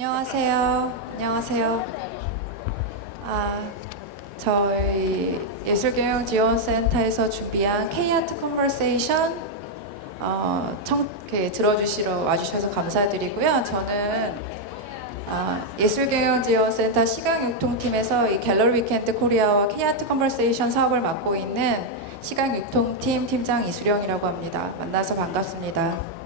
안녕하세요. 안녕하세요. 저희 예술경영지원센터에서 준비한 K-아트 컨버세이션 들어주시러 와주셔서 감사드리고요. 저는 예술경영지원센터 시각융통팀에서 이 갤러리 위켄드 코리아와 K-아트 컨버세이션 사업을 맡고 있는 시각융통팀 팀장 이수령이라고 합니다. 만나서 반갑습니다.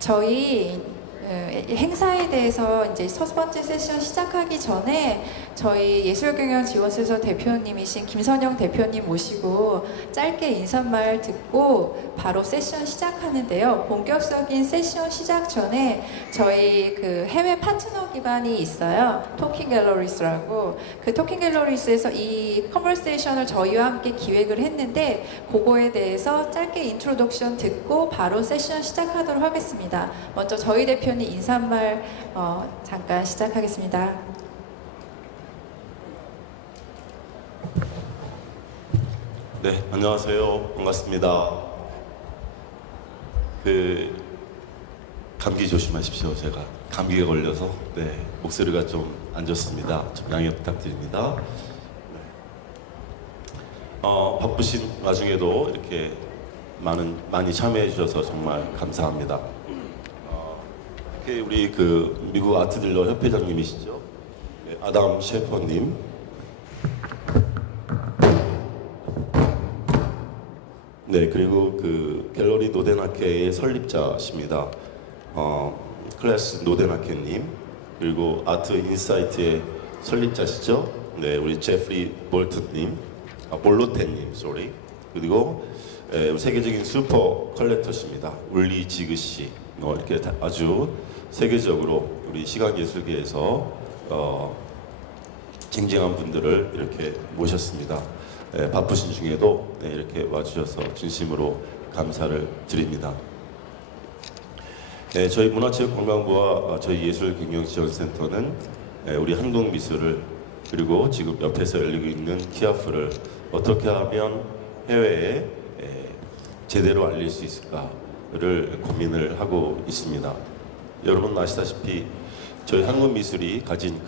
저희 행사에 대해서 이제 첫 번째 세션 시작하기 전에 저희 예술경영지원센터 대표님이신 김선영 대표님 모시고 짧게 인사말 듣고 바로 세션 시작하는데요. 본격적인 세션 시작 전에 저희 그 해외 파트너 기반이 있어요. 토킹 갤러리스라고. 그 토킹 갤러리스에서 이 컨버세이션을 저희와 함께 기획을 했는데 그거에 대해서 짧게 인트로덕션 듣고 바로 세션 시작하도록 하겠습니다. 먼저 저희 대표님 인사말 잠깐 시작하겠습니다. 네, 안녕하세요. 반갑습니다. 감기 조심하십시오. 제가 감기에 걸려서 목소리가 좀 안 좋습니다. 좀 양해 부탁드립니다. 바쁘신 와중에도 이렇게 많이 참여해 주셔서 정말 감사합니다. 우리 미국 아트딜러 협회장님이시죠? 네, 아담 셰퍼님. 네, 그리고 갤러리 노덴하케의 설립자십니다. 클래스 노덴하케님. 그리고 아트인사이트의 설립자시죠? 네, 우리 제프리 볼튼님. 볼로텐님, sorry. 그리고 세계적인 슈퍼 컬렉터십니다. 울리 지그씨. 이렇게 아주 세계적으로 우리 시각예술계에서 쟁쟁한 분들을 이렇게 모셨습니다. 바쁘신 중에도 이렇게 와주셔서 진심으로 감사를 드립니다. 저희 문화체육관광부와 저희 예술경영지원센터는 우리 한국미술을 그리고 지금 옆에서 열리고 있는 KIAF를 어떻게 하면 해외에 제대로 알릴 수 있을까를 고민을 하고 있습니다. 여러분 아시다시피 저희 한국미술이 가진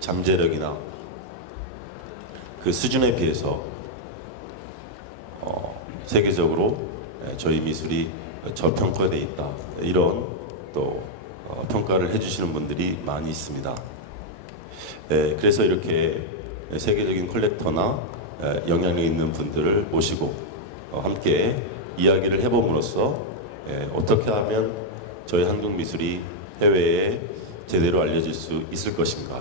잠재력이나 수준에 비해서 세계적으로 저희 미술이 저평가되어 있다. 이런 또 평가를 해주시는 분들이 많이 있습니다. 그래서 이렇게 세계적인 컬렉터나 영향력 있는 분들을 모시고 함께 이야기를 해봄으로써 어떻게 하면 저희 한국 미술이 해외에 제대로 알려질 수 있을 것인가,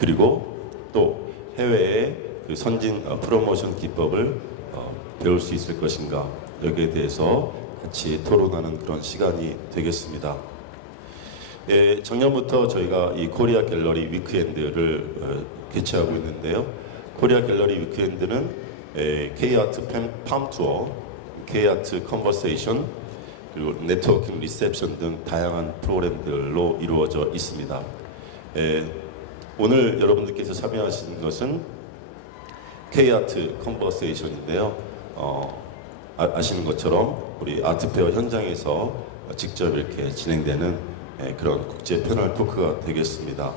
그리고 또 해외의 선진 프로모션 기법을 배울 수 있을 것인가, 여기에 대해서 같이 토론하는 그런 시간이 되겠습니다. 작년부터 저희가 이 코리아 갤러리 위크엔드를 개최하고 있는데요. 코리아 갤러리 위크엔드는 K-아트 팜 투어, K-아트 컨버세이션, 그리고 네트워킹 리셉션 등 다양한 프로그램들로 이루어져 있습니다. 오늘 여러분들께서 참여하신 것은 K-아트 컨버세이션인데요. 아시는 것처럼 우리 아트페어 현장에서 직접 이렇게 진행되는 그런 국제 패널 토크가 되겠습니다.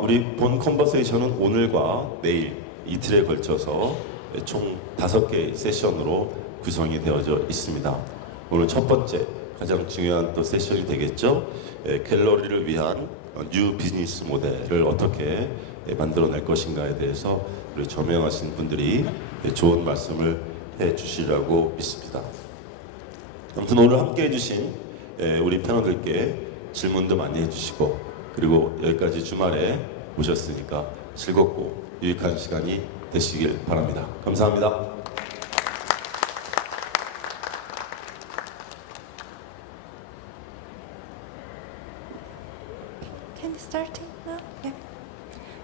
우리 본 컨버세이션은 오늘과 내일 이틀에 걸쳐서 총 5개의 세션으로 구성이 되어져 있습니다. 오늘 첫 번째 가장 중요한 또 세션이 되겠죠. 갤러리를 위한 뉴 비즈니스 모델을 어떻게 만들어낼 것인가에 대해서 우리 저명하신 분들이 좋은 말씀을 해주시라고 믿습니다. 아무튼 오늘 함께 해주신 우리 패널들께 질문도 많이 해주시고, 그리고 여기까지 주말에 오셨으니까 즐겁고 유익한 시간이 되시길 바랍니다. 감사합니다. Can you start it now? Yeah.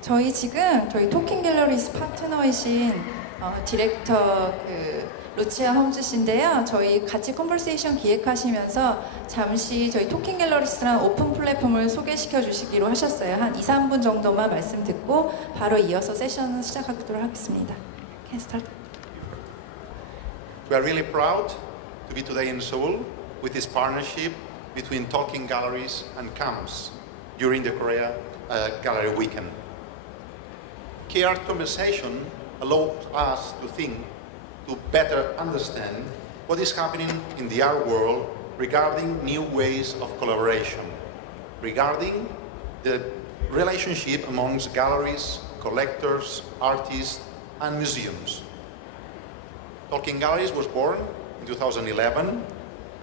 저희 토킹 갤러리스 파트너이신 디렉터 루치아 홈즈 씨인데요. 저희 같이 컨버세이션 기획하시면서 잠시 저희 토킹 갤러리스라는 오픈 플랫폼을 소개시켜 주시기로 하셨어요. 한 2-3분 정도만 말씀 듣고 바로 이어서 세션을 시작하도록 하겠습니다. Can you start? We are really proud to be today in Seoul with this partnership between Talking Galleries and KAMS during the Korea Gallery Weekend. K-Art conversation allows us to think, to better understand what is happening in the art world regarding new ways of collaboration, regarding the relationship amongst galleries, collectors, artists, and museums. Talking Galleries was born in 2011,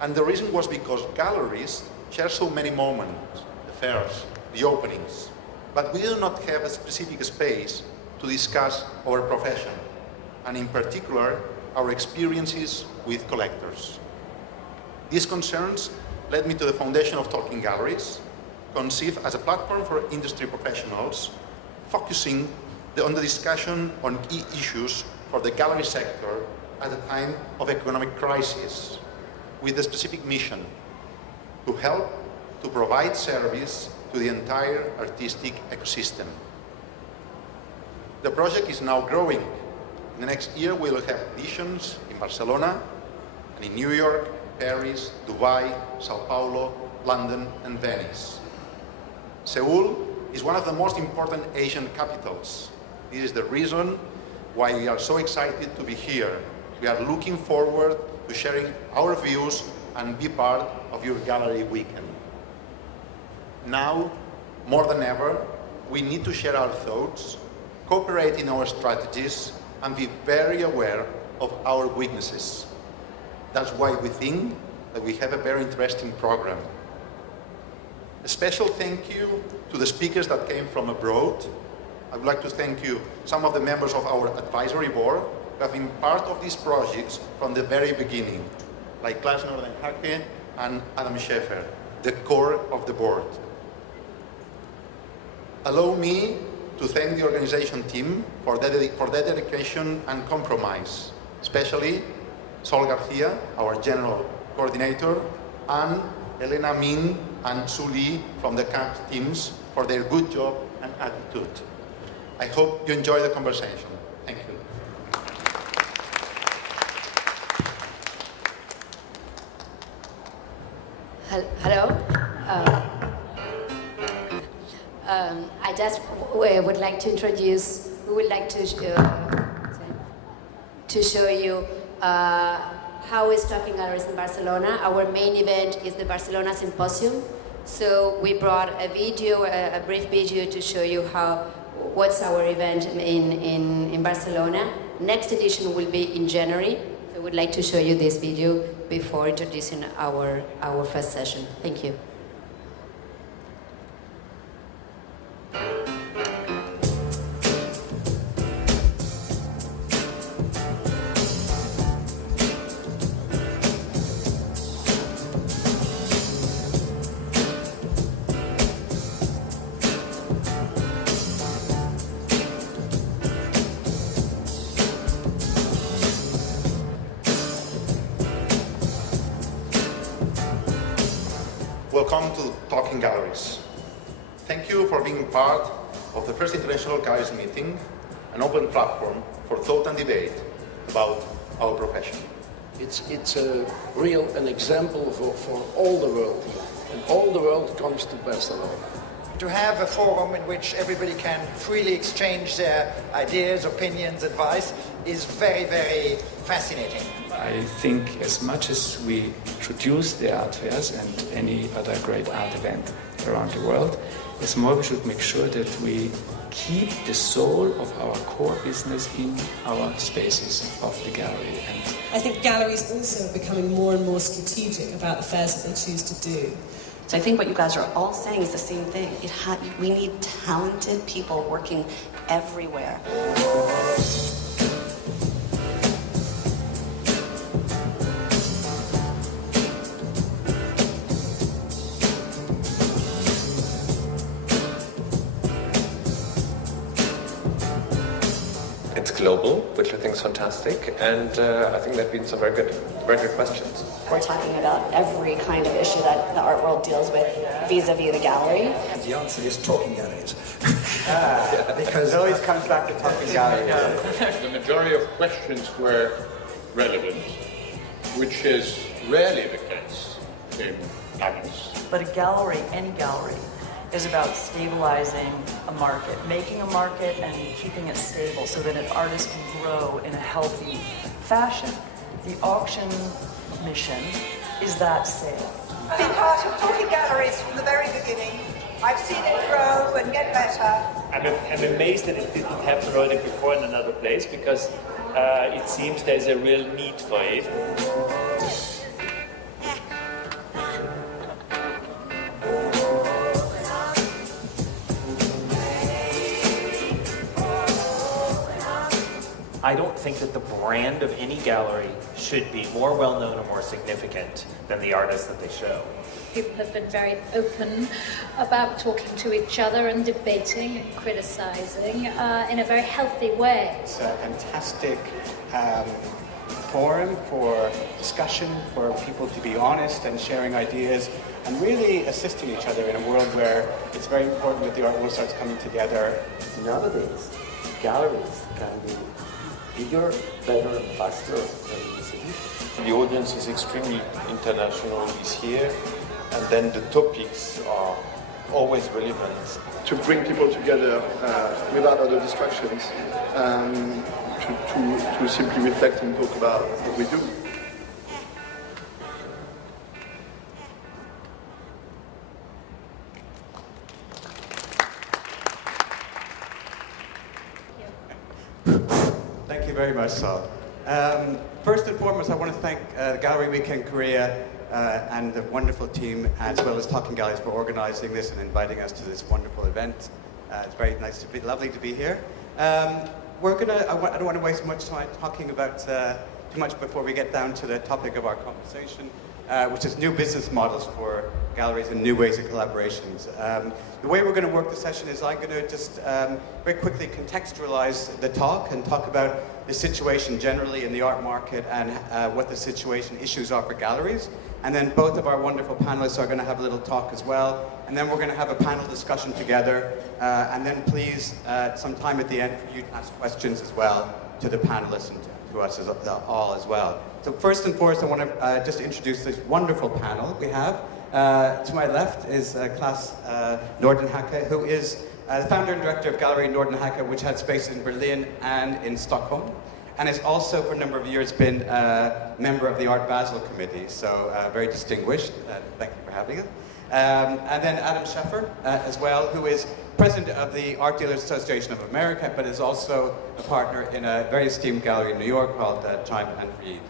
and the reason was because galleries share so many moments, the fairs, the openings, but we do not have a specific space to discuss our profession, and in particular, our experiences with collectors. These concerns led me to the foundation of Talking Galleries, conceived as a platform for industry professionals, focusing on the discussion on key issues for the gallery sector at a time of economic crisis, with a specific mission to help to provide service to the entire artistic ecosystem. The project is now growing. In the next year, we will have editions in Barcelona and in New York, Paris, Dubai, Sao Paulo, London, and Venice. Seoul is one of the most important Asian capitals. This is the reason why we are so excited to be here. We are looking forward to sharing our views and be part of your gallery weekend. Now, more than ever, we need to share our thoughts, cooperate in our strategies, and be very aware of our weaknesses. That's why we think that we have a very interesting program. A special thank you to the speakers that came from abroad. I would like to thank you, some of the members of our advisory board who have been part of these projects from the very beginning, like Claes Nordenhake and Adam Sheffer, the core of the board. Allow me to thank the organization team for their dedication and compromise, especially Sol Garcia, our general coordinator, and Elena Min and Su Li from the KAMS teams for their good job and attitude. I hope you enjoy the conversation. Thank you. Hello. I just would like to introduce, we would like to show you how is Talking Galleries in Barcelona. Our main event is the Barcelona Symposium. So we brought a video, a brief video to show you what's our event in Barcelona. Next edition will be in January. So we'd like to show you this video before introducing our first session. Thank you. Welcome to Talking Galleries. Thank you for being part of the first International Galleries meeting, an open platform for thought and debate about our profession. It's a real an example for all the world, and all the world comes to Barcelona. To have a forum in which everybody can freely exchange their ideas, opinions, advice is very, very fascinating. I think as much as we produce the art fairs and any other great art event around the world, as more we should make sure that we keep the soul of our core business in our spaces of the gallery. And I think galleries also are becoming more and more strategic about the fairs that they choose to do. So I think what you guys are all saying is the same thing. We need talented people working everywhere. It's global, which I think is fantastic, and I think there have been some very good questions. We're talking about every kind of issue that the art world deals with vis-a-vis the gallery. The answer is Talking Galleries. Because it always comes back to Talking Galleries. The majority of questions were relevant, which is rarely the case in KAMS. But a gallery, any gallery, is about stabilizing a market, making a market and keeping it stable so that an artist can grow in a healthy fashion. The auction mission is that sale. I've been part of Talking Galleries from the very beginning. I've seen it grow and get better. I'm amazed that it didn't happen already before in another place, because it seems there's a real need for it. I don't think that the brand of any gallery should be more well-known or more significant than the artists that they show. People have been very open about talking to each other and debating and criticizing in a very healthy way. It's a fantastic forum for discussion, for people to be honest and sharing ideas and really assisting each other in a world where it's very important that the art world starts coming together. Nowadays, galleries can be bigger, better, faster than the city. The audience is extremely international this year, and then the topics are always relevant. To bring people together without other distractions, to simply reflect and talk about what we do. Thank you very much, Sal. First and foremost, I want to thank the Gallery Weekend Korea and the wonderful team, as well as Talking Galleries, for organizing this and inviting us to this wonderful event. It's very nice to be, lovely to be here. I don't want to waste much time talking about too much before we get down to the topic of our conversation, which is new business models for galleries and new ways of collaborations. The way we're going to work the session is I'm going to just very quickly contextualize the talk and talk about the situation generally in the art market and what the situation issues are for galleries. And then both of our wonderful panelists are going to have a little talk as well. And then we're going to have a panel discussion together. And then please, some time at the end for you to ask questions as well to the panelists and to us all as well. So first and foremost, I want to just introduce this wonderful panel we have. To my left is Claes Nordenhake, who is the founder and director of Galerie Nordenhake, which had space in Berlin and in Stockholm, and has also for a number of years been a member of the Art Basel Committee, so very distinguished. Thank you for having us. And then Adam Sheffer as well, who is president of the Art Dealers Association of America, but is also a partner in a very esteemed gallery in New York called Chime and Reed.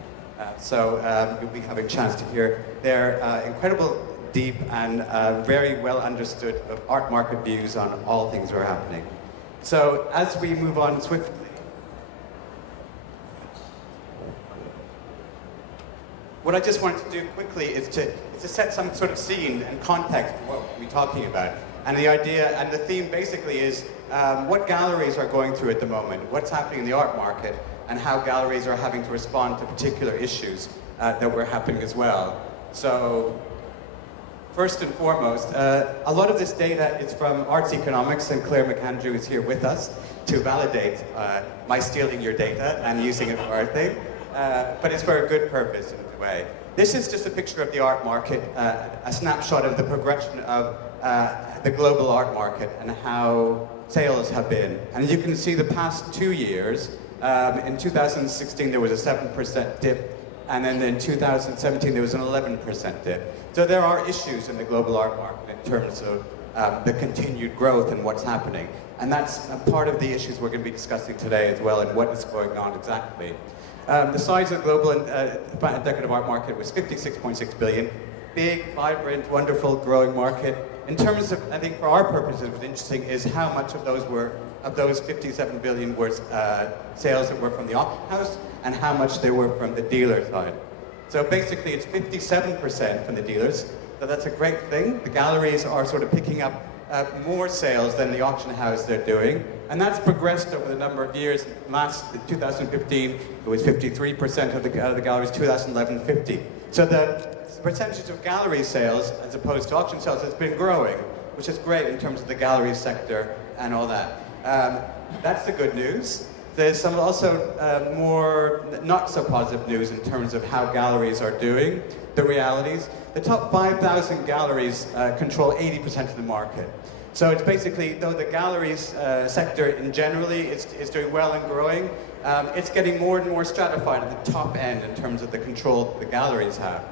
So you'll be having a chance to hear their incredible, deep, and very well understood art market views on all things that are happening. So as we move on swiftly, what I just wanted to do quickly is to set some sort of scene and context for what we're talking about. And the idea and the theme basically is what galleries are going through at the moment, what's happening in the art market, and how galleries are having to respond to particular issues that were happening as well. So, first and foremost, a lot of this data is from Arts Economics, and Claire McAndrew is here with us to validate my stealing your data and using it for our thing. But it's for a good purpose in a way. This is just a picture of the art market, a snapshot of the progression of the global art market and how sales have been. And you can see the past 2 years. In 2016 there was a 7% dip, and then in 2017 there was an 11% dip. So there are issues in the global art market in terms of the continued growth and what's happening. And that's a part of the issues we're going to be discussing today as well, and what is going on exactly. The size of the global decorative art market was 56.6 billion. Big, vibrant, wonderful, growing market. In terms of, I think for our purposes, what's interesting is how much of those 57 billion were sales that were from the auction house, and how much they were from the dealer side. So basically it's 57% from the dealers, so that's a great thing. The galleries are sort of picking up more sales than the auction house they're doing, and that's progressed over the number of years. Last 2015 it was 53% of the galleries, 2011 50. So the percentage of gallery sales as opposed to auction sales has been growing, which is great in terms of the gallery sector and all that. That's the good news. There's some also more not so positive news in terms of how galleries are doing, the realities. The top 5,000 galleries control 80% of the market. So it's basically, though the galleries sector in generally is doing well and growing, it's getting more and more stratified at the top end in terms of the control the galleries have.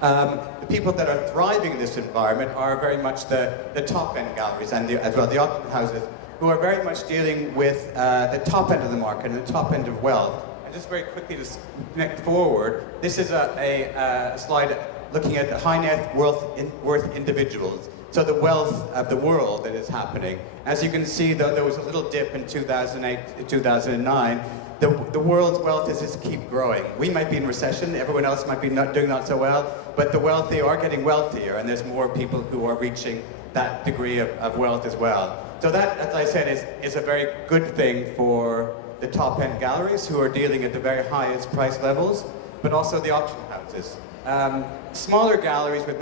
The people that are thriving in this environment are very much the top-end galleries and as well the auction houses, who are very much dealing with the top end of the market and the top end of wealth. And just very quickly to connect forward, this is a slide looking at the high net worth individuals. So the wealth of the world that is happening. As you can see, though, there was a little dip in 2008, 2009. The world's wealth is just keep growing. We might be in recession, everyone else might be doing not so well, but the wealthy are getting wealthier, and there's more people who are reaching that degree of wealth as well. So that, as I said, is a very good thing for the top-end galleries who are dealing at the very highest price levels, but also the auction houses. Smaller galleries with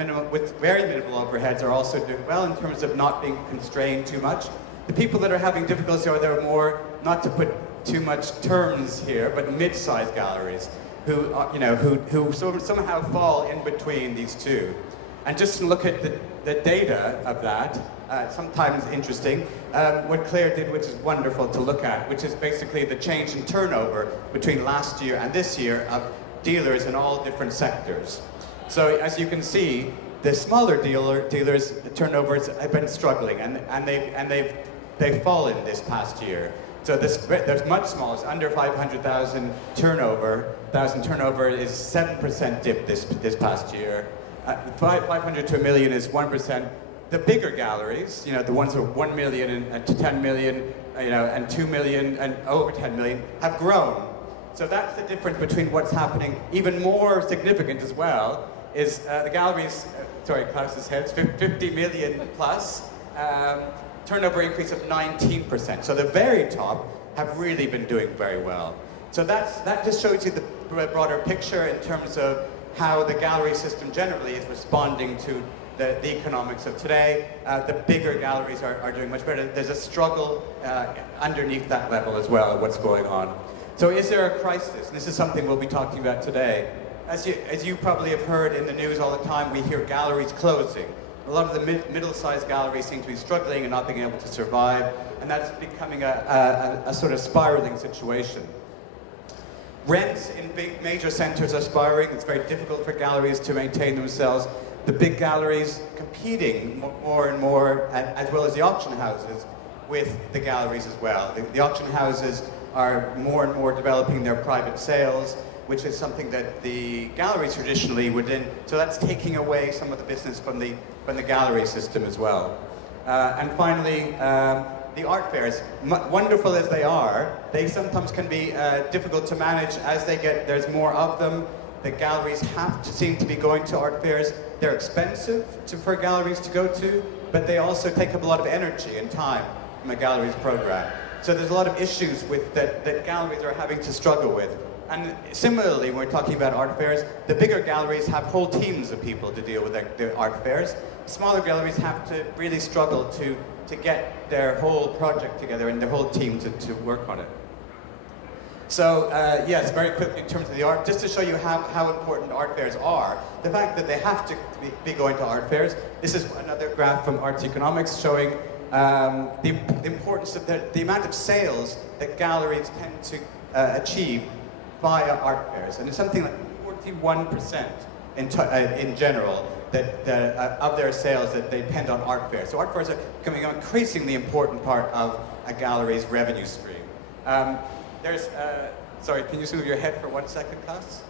very minimal overheads are also doing well in terms of not being constrained too much. The people that are having difficulty are there more, not to put too much terms here, but mid-sized galleries who somehow fall in between these two. And just to look at the data of that, sometimes interesting, what Claire did, which is wonderful to look at, which is basically the change in turnover between last year and this year of dealers in all different sectors. So as you can see, the smaller dealers' turnovers have been struggling, and they've fallen this past year. So there's much smaller, it's under 500,000 turnover. 1,000 turnover is 7% dip this past year. 500 to a million is 1%. The bigger galleries, the ones that are 1 million and to 10 million, and 2 million and over 10 million, have grown. So that's the difference between what's happening. Even more significant as well is the galleries, Claes's heads, 50 million plus, turnover increase of 19%. So the very top have really been doing very well. So that just shows you the broader picture in terms of how the gallery system generally is responding to the economics of today. The bigger galleries are doing much better. There's a struggle underneath that level as well of what's going on. So is there a crisis? And this is something we'll be talking about today. As you probably have heard in the news all the time, we hear galleries closing. A lot of the middle-sized galleries seem to be struggling and not being able to survive, and that's becoming a sort of spiraling situation. Rents in big major centers are spiraling. It's very difficult for galleries to maintain themselves. The big galleries competing more and more, as well as the auction houses, with the galleries as well. The auction houses are more and more developing their private sales, which is something that the galleries traditionally would in. So that's taking away some of the business from the gallery system as well. And finally, the art fairs, wonderful as they are, they sometimes can be difficult to manage as there's more of them. The galleries seem to be going to art fairs. They're expensive for galleries to go to, but they also take up a lot of energy and time from a gallery's program. So there's a lot of issues that galleries are having to struggle with. And similarly, when we're talking about art fairs, the bigger galleries have whole teams of people to deal with the art fairs. Smaller galleries have to really struggle to get their whole project together and their whole team to work on it. So yes, very quickly in terms of the art, just to show you how important art fairs are, the fact that they have to be going to art fairs. This is another graph from Arts Economics showing the importance of the amount of sales that galleries tend to achieve via art fairs, and it's something like 41% in general of their sales that they depend on art fairs. So art fairs are becoming an increasingly important part of a gallery's revenue stream. Sorry, can you move your head for 1 second, Claes?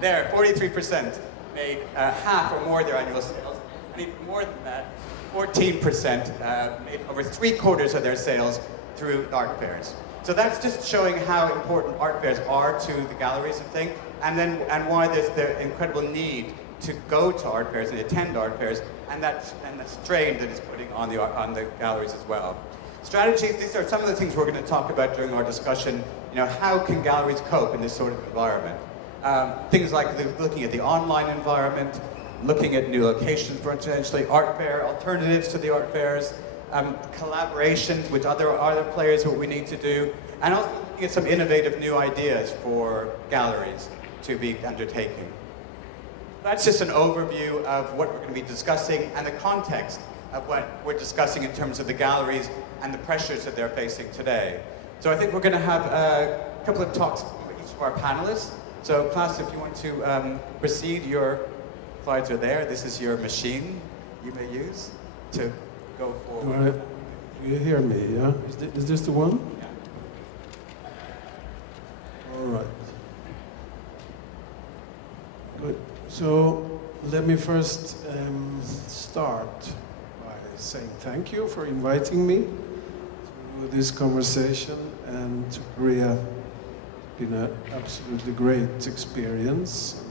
There, 43% made half or more of their annual sales. I mean, more than that, 14% made over 3/4 of their sales through art fairs. So that's just showing how important art fairs are to the galleries and things, and why there's the incredible need to go to art fairs and attend art fairs, and the strain that it's putting on the galleries as well. Strategies, these are some of the things we're going to talk about during our discussion. How can galleries cope in this sort of environment? Things like looking at the online environment, looking at new locations potentially, art fair, alternatives to the art fairs, collaborations with other players, what we need to do, and also looking at some innovative new ideas for galleries to be undertaking. That's just an overview of what we're going to be discussing and the context of what we're discussing in terms of the galleries and the pressures that they're facing today. So I think we're going to have a couple of talks from each of our panelists. So Claes, if you want to proceed, your slides are there. This is your machine you may use to go forward. You hear me, yeah? Is this the one? Yeah. All right. Good. So let me first start by saying thank you for inviting me to this conversation and to Korea. It's been an absolutely great experience. And,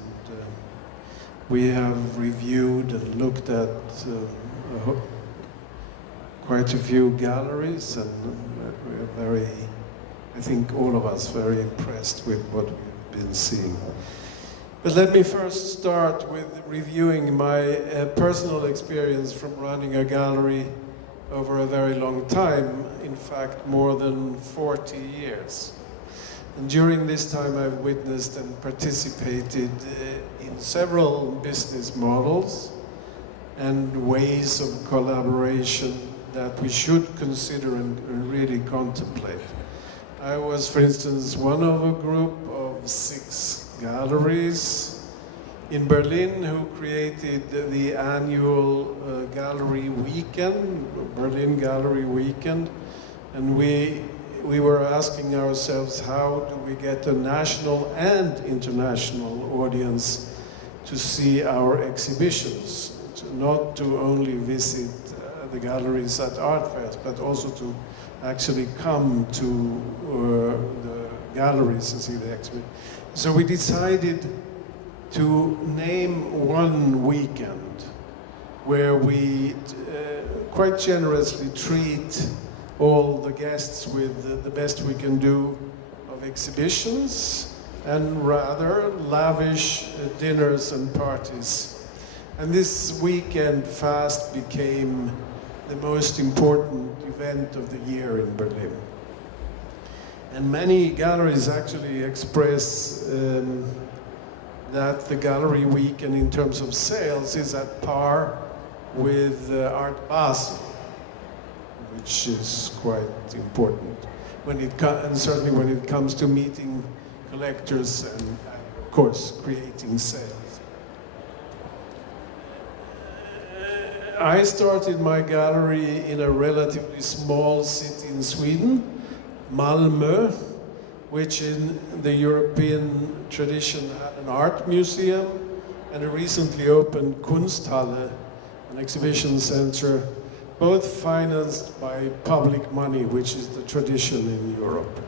we have reviewed and looked at quite a few galleries, and we're very, I think all of us, very impressed with what we've been seeing. But let me first start with reviewing my personal experience from running a gallery over a very long time, in fact more than 40 years. And during this time I've witnessed and participated in several business models and ways of collaboration that we should consider and really contemplate. I was, for instance, one of a group of 6 galleries in Berlin who created the annual gallery weekend, Berlin Gallery Weekend, and we were asking ourselves, how do we get a national and international audience to see our exhibitions, not to only visit the galleries at art fairs, but also to actually come to the galleries and see the exhibition. So we decided to name one weekend where we quite generously treat all the guests with the best we can do of exhibitions and rather lavish dinners and parties. And this weekend fast became the most important event of the year in Berlin. And many galleries actually express that the Gallery Weekend in terms of sales is at par with Art Basel, which is quite important and certainly when it comes to meeting collectors and of course creating sales. I started my gallery in a relatively small city in Sweden, Malmö, which in the European tradition had an art museum and a recently opened Kunsthalle, an exhibition center, both financed by public money, which is the tradition in Europe.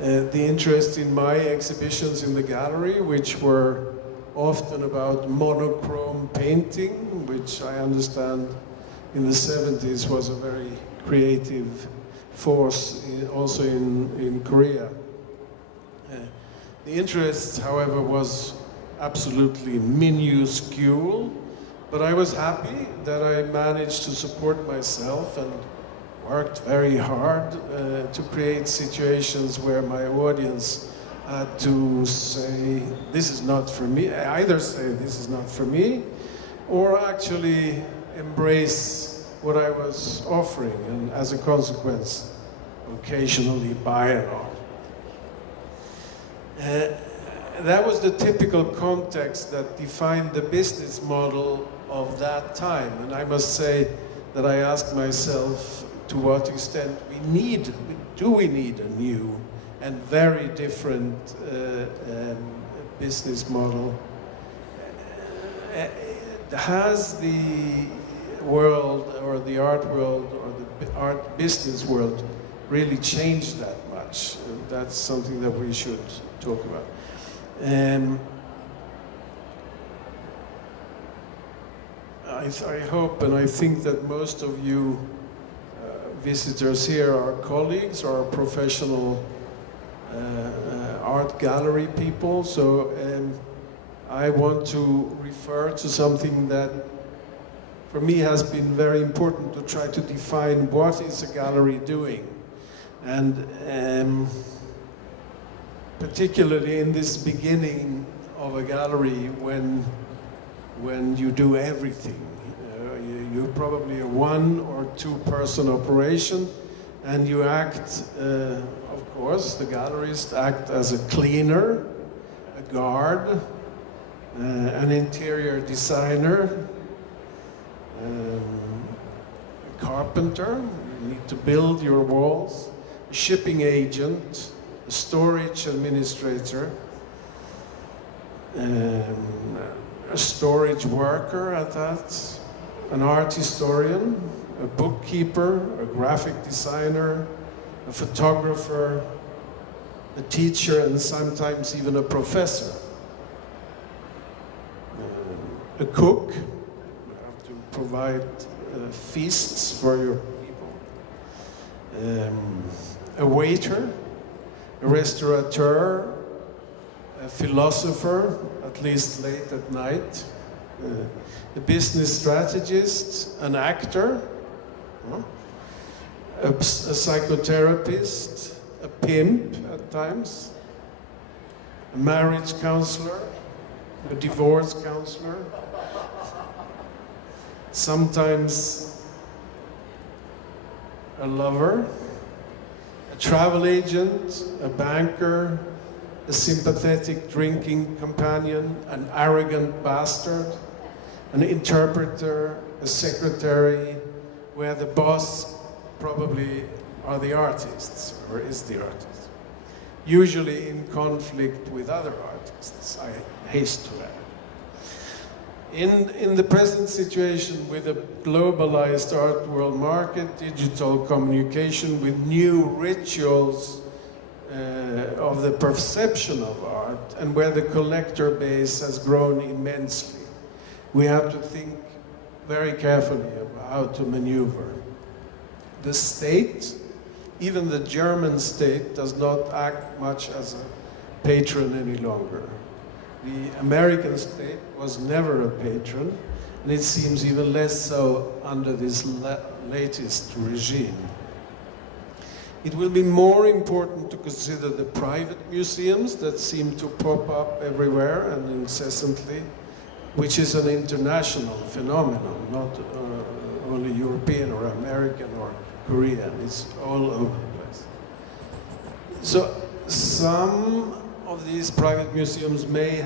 The interest in my exhibitions in the gallery, which were often about monochrome painting, which I understand in the 70s was a very creative force also in Korea. The interest, however, was absolutely minuscule, but I was happy that I managed to support myself and worked very hard to create situations where my audience had to say, this is not for me, either say this is not for me, or actually embrace what I was offering, and as a consequence, occasionally buy it all. That was the typical context that defined the business model of that time, and I must say that I asked myself to what extent do we need a new and very different business model. Has the world or the art world or the art business world really changed that much? That's something that we should talk about. I hope and I think that most of you visitors here are colleagues or professional art gallery people, so I want to refer to something that for me has been very important to try to define what is a gallery doing. And particularly in this beginning of a gallery when you do everything. You're probably a 1 or 2 person operation, and you act, of course, the gallerist act as a cleaner, a guard, an interior designer, a carpenter, you need to build your walls, a shipping agent, a storage administrator, a storage worker at that, an art historian, a bookkeeper, a graphic designer, a photographer, a teacher, and sometimes even a professor. A cook, you have to provide feasts for your people. A waiter, a restaurateur, a philosopher, at least late at night, a business strategist, an actor, a psychotherapist, a pimp at times, a marriage counselor, a divorce counselor, sometimes a lover, a travel agent, a banker, a sympathetic drinking companion, an arrogant bastard, an interpreter, a secretary, where the boss probably are the artists, or is the artist. Usually in conflict with other artists, I haste to add. In the present situation with a globalized art world market, digital communication with new rituals of the perception of art, and where the collector base has grown immensely, we have to think very carefully about how to maneuver. The state, even the German state, does not act much as a patron any longer. The American state was never a patron, and it seems even less so under this latest regime. It will be more important to consider the private museums that seem to pop up everywhere and incessantly, which is an international phenomenon, not only European or American or Korean. It's all over the place. So some of these private museums may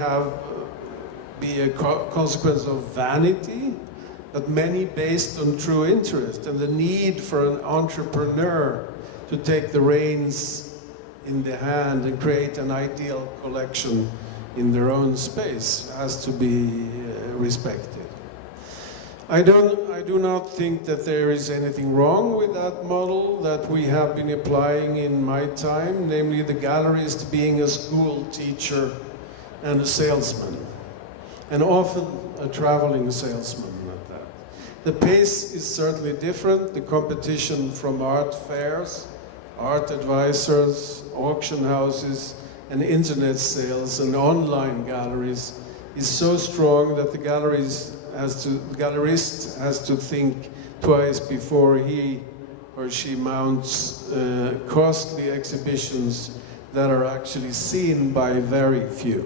be a consequence of vanity, but many based on true interest and the need for an entrepreneur to take the reins in the hand and create an ideal collection in their own space has to be respected. I do not think that there is anything wrong with that model that we have been applying in my time, namely the gallerist being a school teacher and a salesman, and often a traveling salesman at that. The pace is certainly different. The competition from art fairs, art advisors, auction houses, and internet sales and online galleries is so strong that the gallerist has to think twice before he or she mounts costly exhibitions that are actually seen by very few.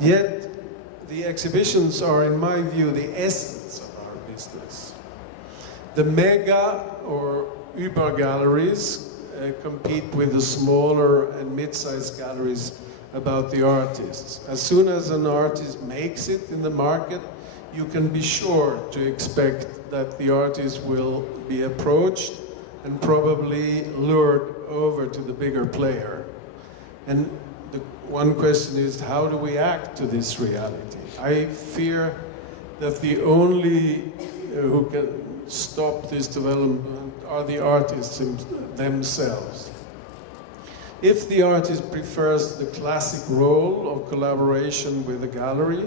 Yet, the exhibitions are, in my view, the essence of our business. The mega or Uber galleries compete with the smaller and mid-sized galleries about the artists. As soon as an artist makes it in the market, you can be sure to expect that the artist will be approached and probably lured over to the bigger player. And the one question is, how do we act to this reality? I fear that the only who can stop this development are the artists themselves. If the artist prefers the classic role of collaboration with the gallery,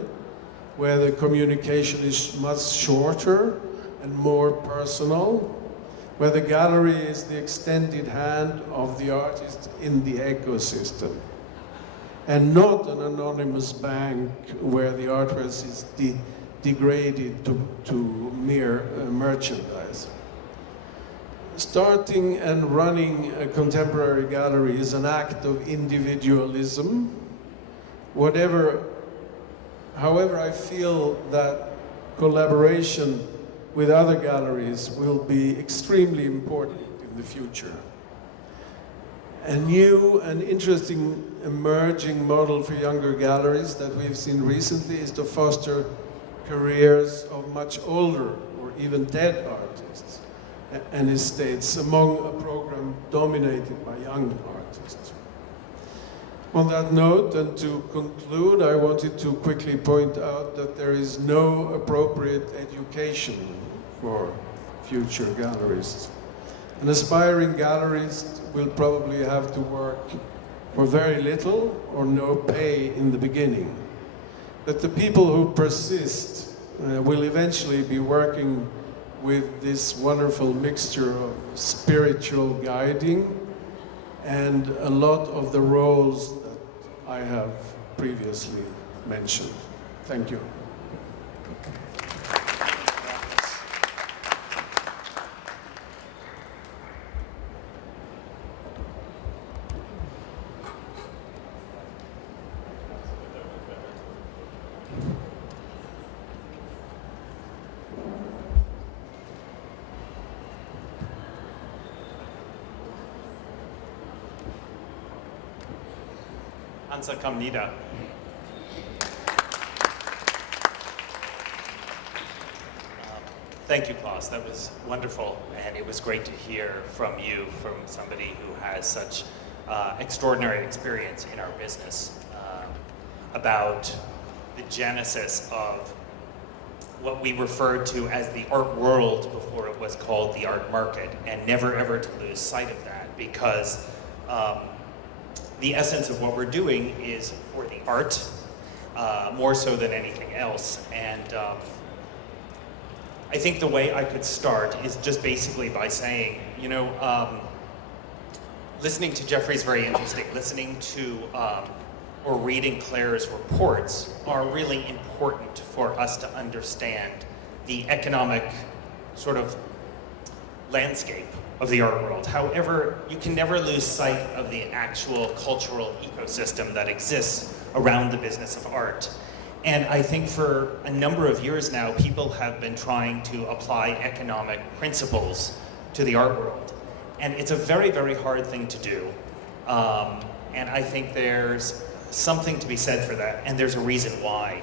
where the communication is much shorter and more personal, where the gallery is the extended hand of the artist in the ecosystem, and not an anonymous bank where the artist is degraded to mere merchandise. Starting and running a contemporary gallery is an act of individualism. However, I feel that collaboration with other galleries will be extremely important in the future. A new and interesting emerging model for younger galleries that we've seen recently is to foster careers of much older or even dead artists and estates among a program dominated by young artists. On that note, and to conclude, I wanted to quickly point out that there is no appropriate education for future gallerists. An aspiring gallerist will probably have to work for very little or no pay in the beginning. But the people who persist will eventually be working with this wonderful mixture of spiritual guiding and a lot of the roles that I have previously mentioned. Thank you. Kamnida. Thank you, Claes. That was wonderful, and it was great to hear from you, from somebody who has such extraordinary experience in our business, about the genesis of what we referred to as the art world before it was called the art market, and never ever to lose sight of that, because the essence of what we're doing is for the art, more so than anything else. And I think the way I could start is just basically by saying, you know, listening to Jeffrey is very interesting. Listening to or reading Claire's reports are really important for us to understand the economic sort of landscape of the art world. However, you can never lose sight of the actual cultural ecosystem that exists around the business of art. And I think for a number of years now, people have been trying to apply economic principles to the art world. And it's a very, very hard thing to do. And I think there's something to be said for that, and there's a reason why.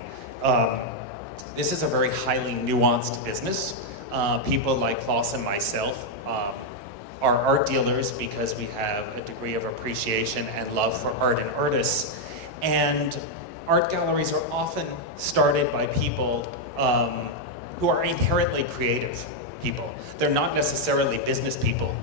This is a very highly nuanced business. People like Claes and myself are art dealers because we have a degree of appreciation and love for art and artists. And art galleries are often started by people who are inherently creative people. They're not necessarily business people.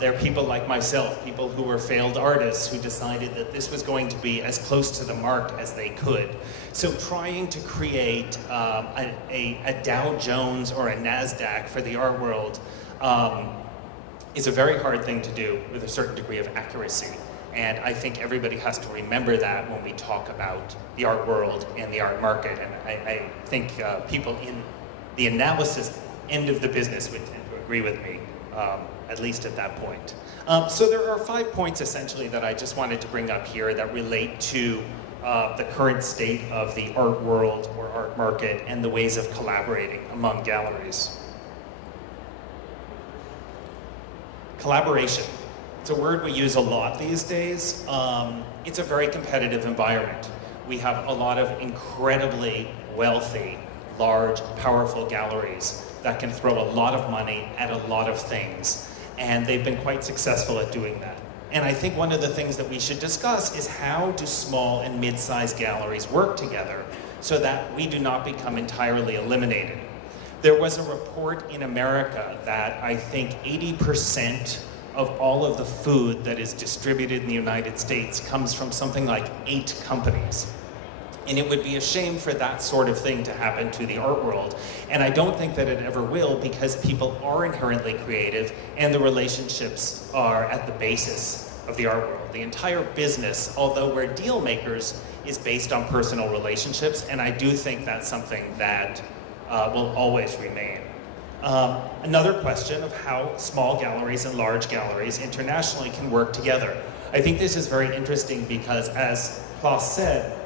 They're people like myself, people who were failed artists who decided that this was going to be as close to the mark as they could. So trying to create a Dow Jones or a NASDAQ for the art world is a very hard thing to do with a certain degree of accuracy. And I think everybody has to remember that when we talk about the art world and the art market. And I think people in the analysis end of the business would tend to agree with me, at least at that point. So there are 5 points essentially that I just wanted to bring up here that relate to the current state of the art world or art market and the ways of collaborating among galleries. Collaboration. It's a word we use a lot these days. It's a very competitive environment. We have a lot of incredibly wealthy, large, powerful galleries that can throw a lot of money at a lot of things. And they've been quite successful at doing that. And I think one of the things that we should discuss is how do small and mid-sized galleries work together so that we do not become entirely eliminated. There was a report in America that I think 80% of all of the food that is distributed in the United States comes from something like 8 companies. And it would be a shame for that sort of thing to happen to the art world. And I don't think that it ever will, because people are inherently creative and the relationships are at the basis of the art world. The entire business, although we're deal makers, is based on personal relationships, and I do think that's something that will always remain. Another question of how small galleries and large galleries internationally can work together. I think this is very interesting because, as Claes said,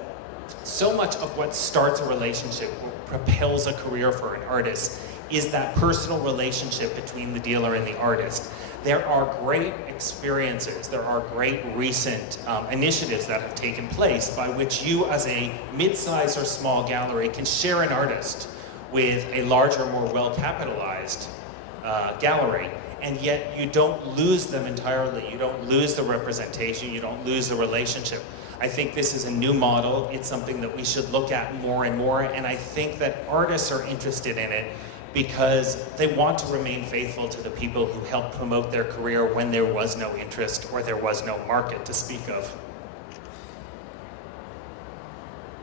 so much of what starts a relationship, what propels a career for an artist, is that personal relationship between the dealer and the artist. There are great experiences, there are great recent initiatives that have taken place by which you as a mid-sized or small gallery can share an artist with a larger, more well-capitalized gallery, and yet you don't lose them entirely. You don't lose the representation, you don't lose the relationship. I think this is a new model. It's something that we should look at more and more, and I think that artists are interested in it because they want to remain faithful to the people who helped promote their career when there was no interest or there was no market to speak of.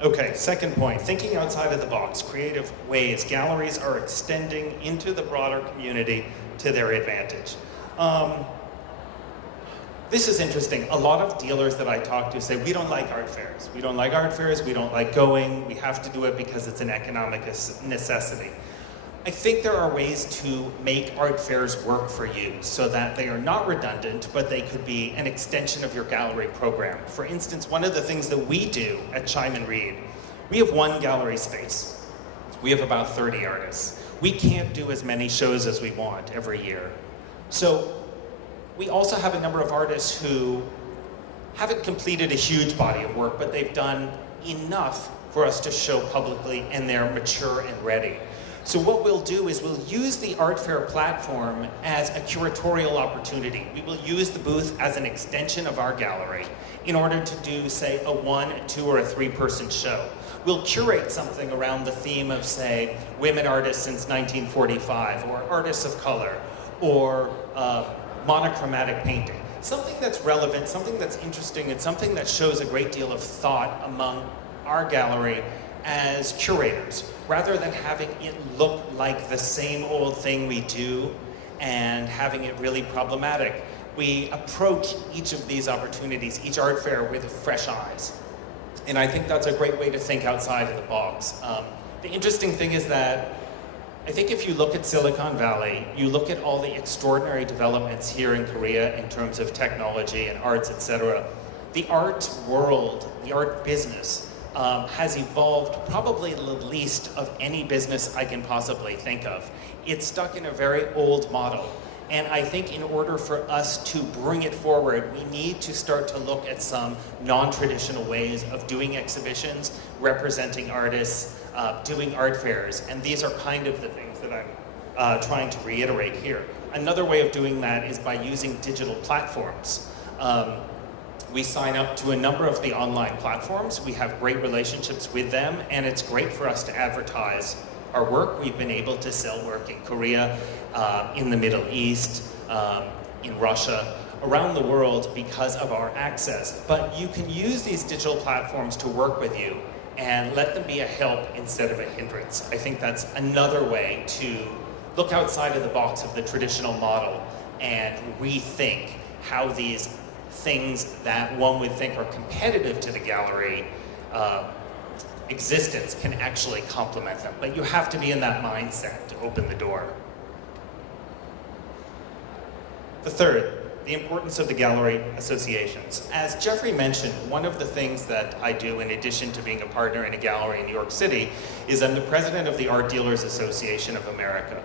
Okay, second point, thinking outside of the box, creative ways galleries are extending into the broader community to their advantage. This is interesting. A lot of dealers that I talk to say, we don't like art fairs. We don't like art fairs, we don't like going, we have to do it because it's an economic necessity. I think there are ways to make art fairs work for you so that they are not redundant, but they could be an extension of your gallery program. For instance, one of the things that we do at Chime & Read, we have one gallery space. We have about 30 artists. We can't do as many shows as we want every year. So we also have a number of artists who haven't completed a huge body of work, but they've done enough for us to show publicly and they're mature and ready. So what we'll do is we'll use the art fair platform as a curatorial opportunity. We will use the booth as an extension of our gallery in order to do, say, a 1, a 2, or a 3-person show. We'll curate something around the theme of, say, women artists since 1945, or artists of color, or monochromatic painting. Something that's relevant, something that's interesting, and something that shows a great deal of thought among our gallery as curators, rather than having it look like the same old thing we do and having it really problematic. We approach each of these opportunities, each art fair, with fresh eyes. And I think that's a great way to think outside of the box. The interesting thing is that I think if you look at Silicon Valley, you look at all the extraordinary developments here in Korea in terms of technology and arts, etc. The art world, the art business, has evolved probably the least of any business I can possibly think of. It's stuck in a very old model. And I think in order for us to bring it forward, we need to start to look at some non-traditional ways of doing exhibitions, representing artists, doing art fairs. And these are kind of the things that I'm trying to reiterate here. Another way of doing that is by using digital platforms. We sign up to a number of the online platforms. We have great relationships with them, and it's great for us to advertise our work. We've been able to sell work in Korea, in the Middle East, in Russia, around the world because of our access. But you can use these digital platforms to work with you and let them be a help instead of a hindrance. I think that's another way to look outside of the box of the traditional model and rethink how these things that one would think are competitive to the gallery existence can actually complement them. But you have to be in that mindset to open the door. The third, the importance of the gallery associations. As Jeffrey mentioned, one of the things that I do in addition to being a partner in a gallery in New York City is I'm the president of the Art Dealers Association of America.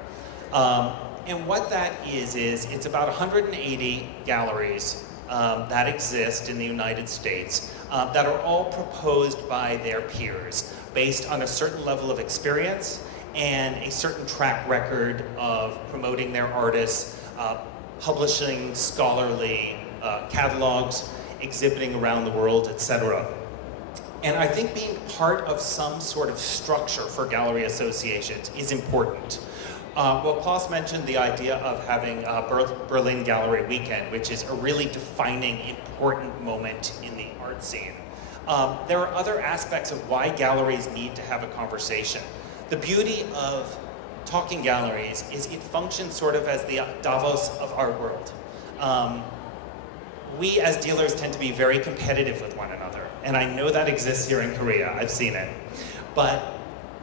And what that is it's about 180 galleries that exist in the United States that are all proposed by their peers based on a certain level of experience and a certain track record of promoting their artists, publishing scholarly catalogs, exhibiting around the world, etc. And I think being part of some sort of structure for gallery associations is important. Well, Claes mentioned the idea of having Berlin Gallery Weekend, which is a really defining, important moment in the art scene. There are other aspects of why galleries need to have a conversation. The beauty of Talking Galleries is it functions sort of as the Davos of art world. we as dealers tend to be very competitive with one another. And I know that exists here in Korea, I've seen it. But,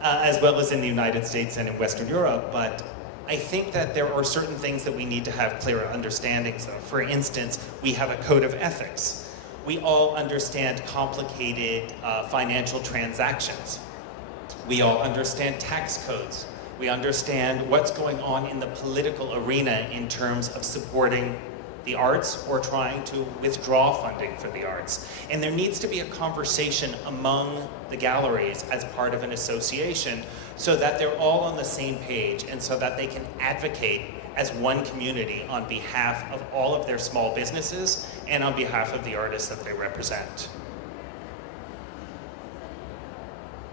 as well as in the United States and in Western Europe, but I think that there are certain things that we need to have clearer understandings of. For instance, we have a code of ethics. We all understand complicated financial transactions. We all understand tax codes. We understand what's going on in the political arena in terms of supporting the arts or trying to withdraw funding for the arts. And there needs to be a conversation among the galleries as part of an association so that they're all on the same page and so that they can advocate as one community on behalf of all of their small businesses and on behalf of the artists that they represent.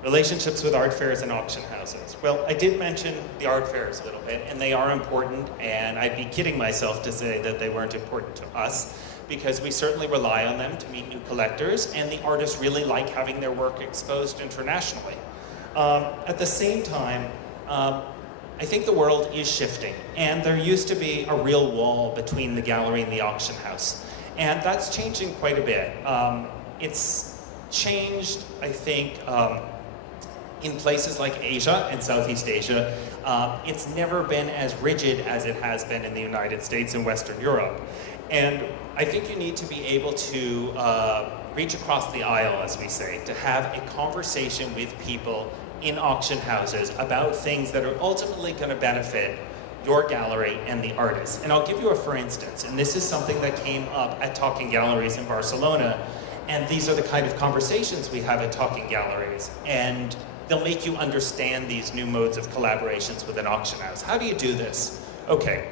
Relationships with art fairs and auction houses. Well, I did mention the art fairs a little bit, and they are important, and I'd be kidding myself to say that they weren't important to us, because we certainly rely on them to meet new collectors, and the artists really like having their work exposed internationally. At the same time, I think the world is shifting, and there used to be a real wall between the gallery and the auction house, and that's changing quite a bit. It's changed, I think, in places like Asia and Southeast Asia. It's never been as rigid as it has been in the United States and Western Europe. And I think you need to be able to reach across the aisle, as we say, to have a conversation with people in auction houses about things that are ultimately going to benefit your gallery and the artists. And I'll give you a for instance, and this is something that came up at Talking Galleries in Barcelona, and these are the kind of conversations we have at Talking Galleries. And they'll make you understand these new modes of collaborations with an auction house. How do you do this? Okay,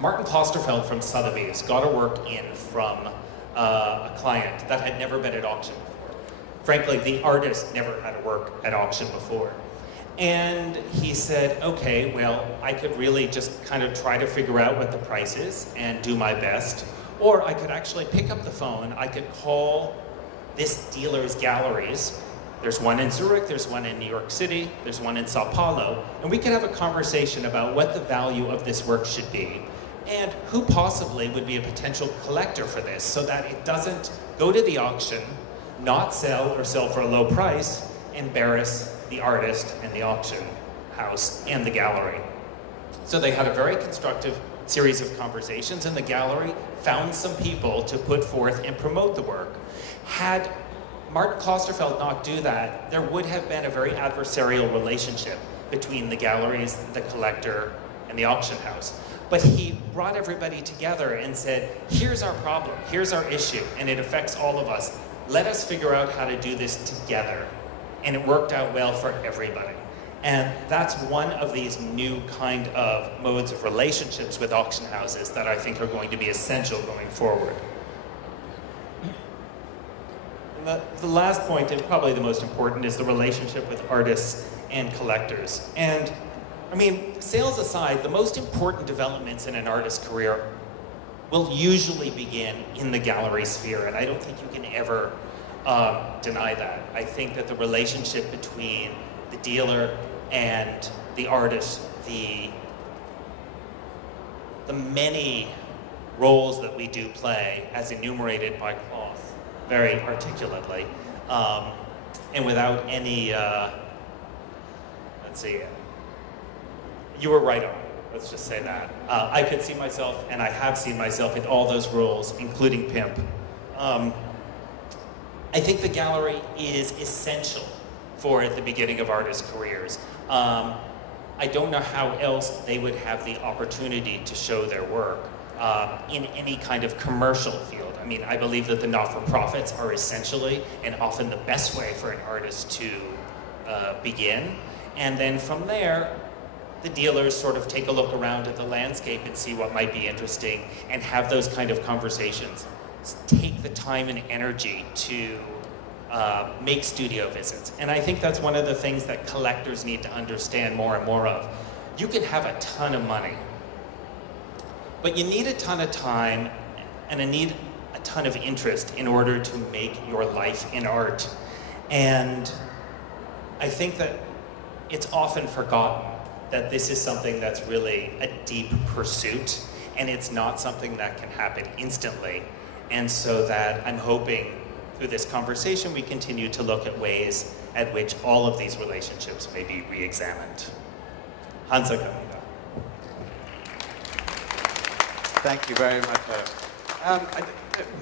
Martin Klosterfeld from Sotheby's got a work in from a client that had never been at auction before. Frankly, the artist never had a work at auction before. And he said, okay, well, I could really just kind of try to figure out what the price is and do my best. Or I could actually pick up the phone, I could call this dealer's galleries. There's one in Zurich, there's one in New York City, there's one in Sao Paulo, and we could have a conversation about what the value of this work should be and who possibly would be a potential collector for this so that it doesn't go to the auction, not sell or sell for a low price, embarrass the artist and the auction house and the gallery. So they had a very constructive series of conversations, and the gallery found some people to put forth and promote the work. Had Martin Klosterfeld not do that, there would have been a very adversarial relationship between the galleries, the collector, and the auction house. But he brought everybody together and said, here's our problem, here's our issue, and it affects all of us. Let us figure out how to do this together. And it worked out well for everybody. And that's one of these new kind of modes of relationships with auction houses that I think are going to be essential going forward. And the last point, and probably the most important, is the relationship with artists and collectors. And I mean, sales aside, the most important developments in an artist's career will usually begin in the gallery sphere, and I don't think you can ever deny that. I think that the relationship between the dealer and the artist, the many roles that we do play, as enumerated by Claes very articulately, and without any, let's see, you were right on, let's just say that. I could see myself, and I have seen myself in all those roles, including pimp. I think the gallery is essential for the beginning of artists' careers. I don't know how else they would have the opportunity to show their work in any kind of commercial field. I mean, I believe that the not-for-profits are essentially and often the best way for an artist to begin. And then from there, the dealers sort of take a look around at the landscape and see what might be interesting and have those kind of conversations. Take the time and energy to make studio visits. And I think that's one of the things that collectors need to understand more and more of. You can have a ton of money, but you need a ton of time and you need a ton of interest in order to make your life in art. And I think that it's often forgotten that this is something that's really a deep pursuit, and it's not something that can happen instantly. And so that I'm hoping through this conversation we continue to look at ways at which all of these relationships may be re-examined. Hansa Kamina. Thank you very much.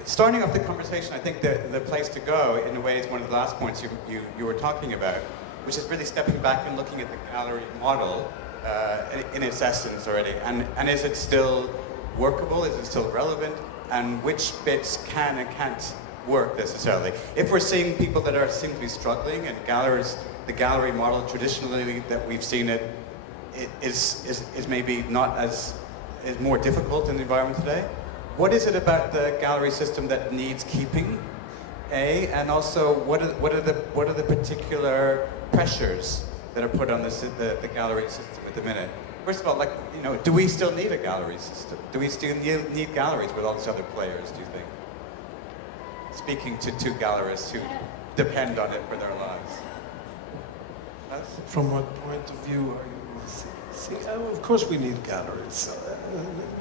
Starting off the conversation, I think the place to go, in a way, is one of the last points you were talking about, which is really stepping back and looking at the gallery model in its essence already. And is it still workable? Is it still relevant? And which bits can and can't work necessarily? If we're seeing people that seem to be struggling, and the gallery model traditionally that we've seen it is maybe not as is more difficult in the environment today. What is it about the gallery system that needs keeping? And also what are the particular pressures that are put on the gallery system at the minute? First of all, do we still need a gallery system? Do we still need galleries with all these other players, do you think? Speaking to two gallerists who depend on it for their lives. From what point of view are you seeing? Of course we need galleries.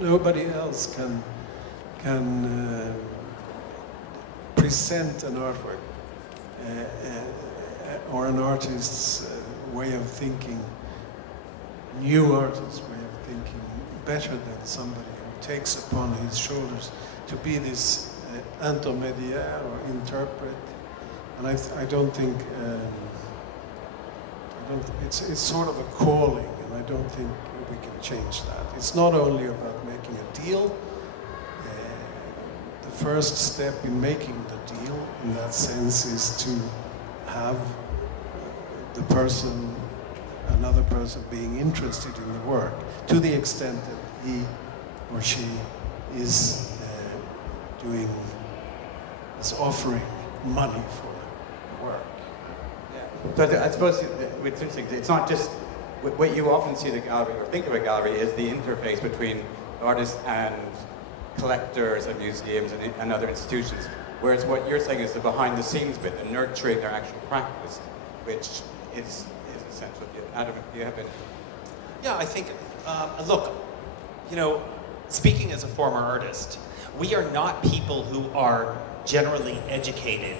Nobody else can present an artwork or an artist's way of thinking, new artist's way of thinking, better than somebody who takes upon his shoulders to be this intermediaire or interpret. And I don't think it's sort of a calling, and I don't think we can change that. It's not only about making a deal. The first step in making the deal, in that sense, is to have another person being interested in the work, to the extent that he or she is offering money for the work. But I suppose it's interesting. It's not just what you often see the gallery or think of a gallery is the interface between artists and collectors and museums and other institutions. Whereas what you're saying is the behind-the-scenes bit, the nurturing their actual practice, which is essential. Adam, do you have any? Yeah, I think, look, speaking as a former artist, we are not people who are generally educated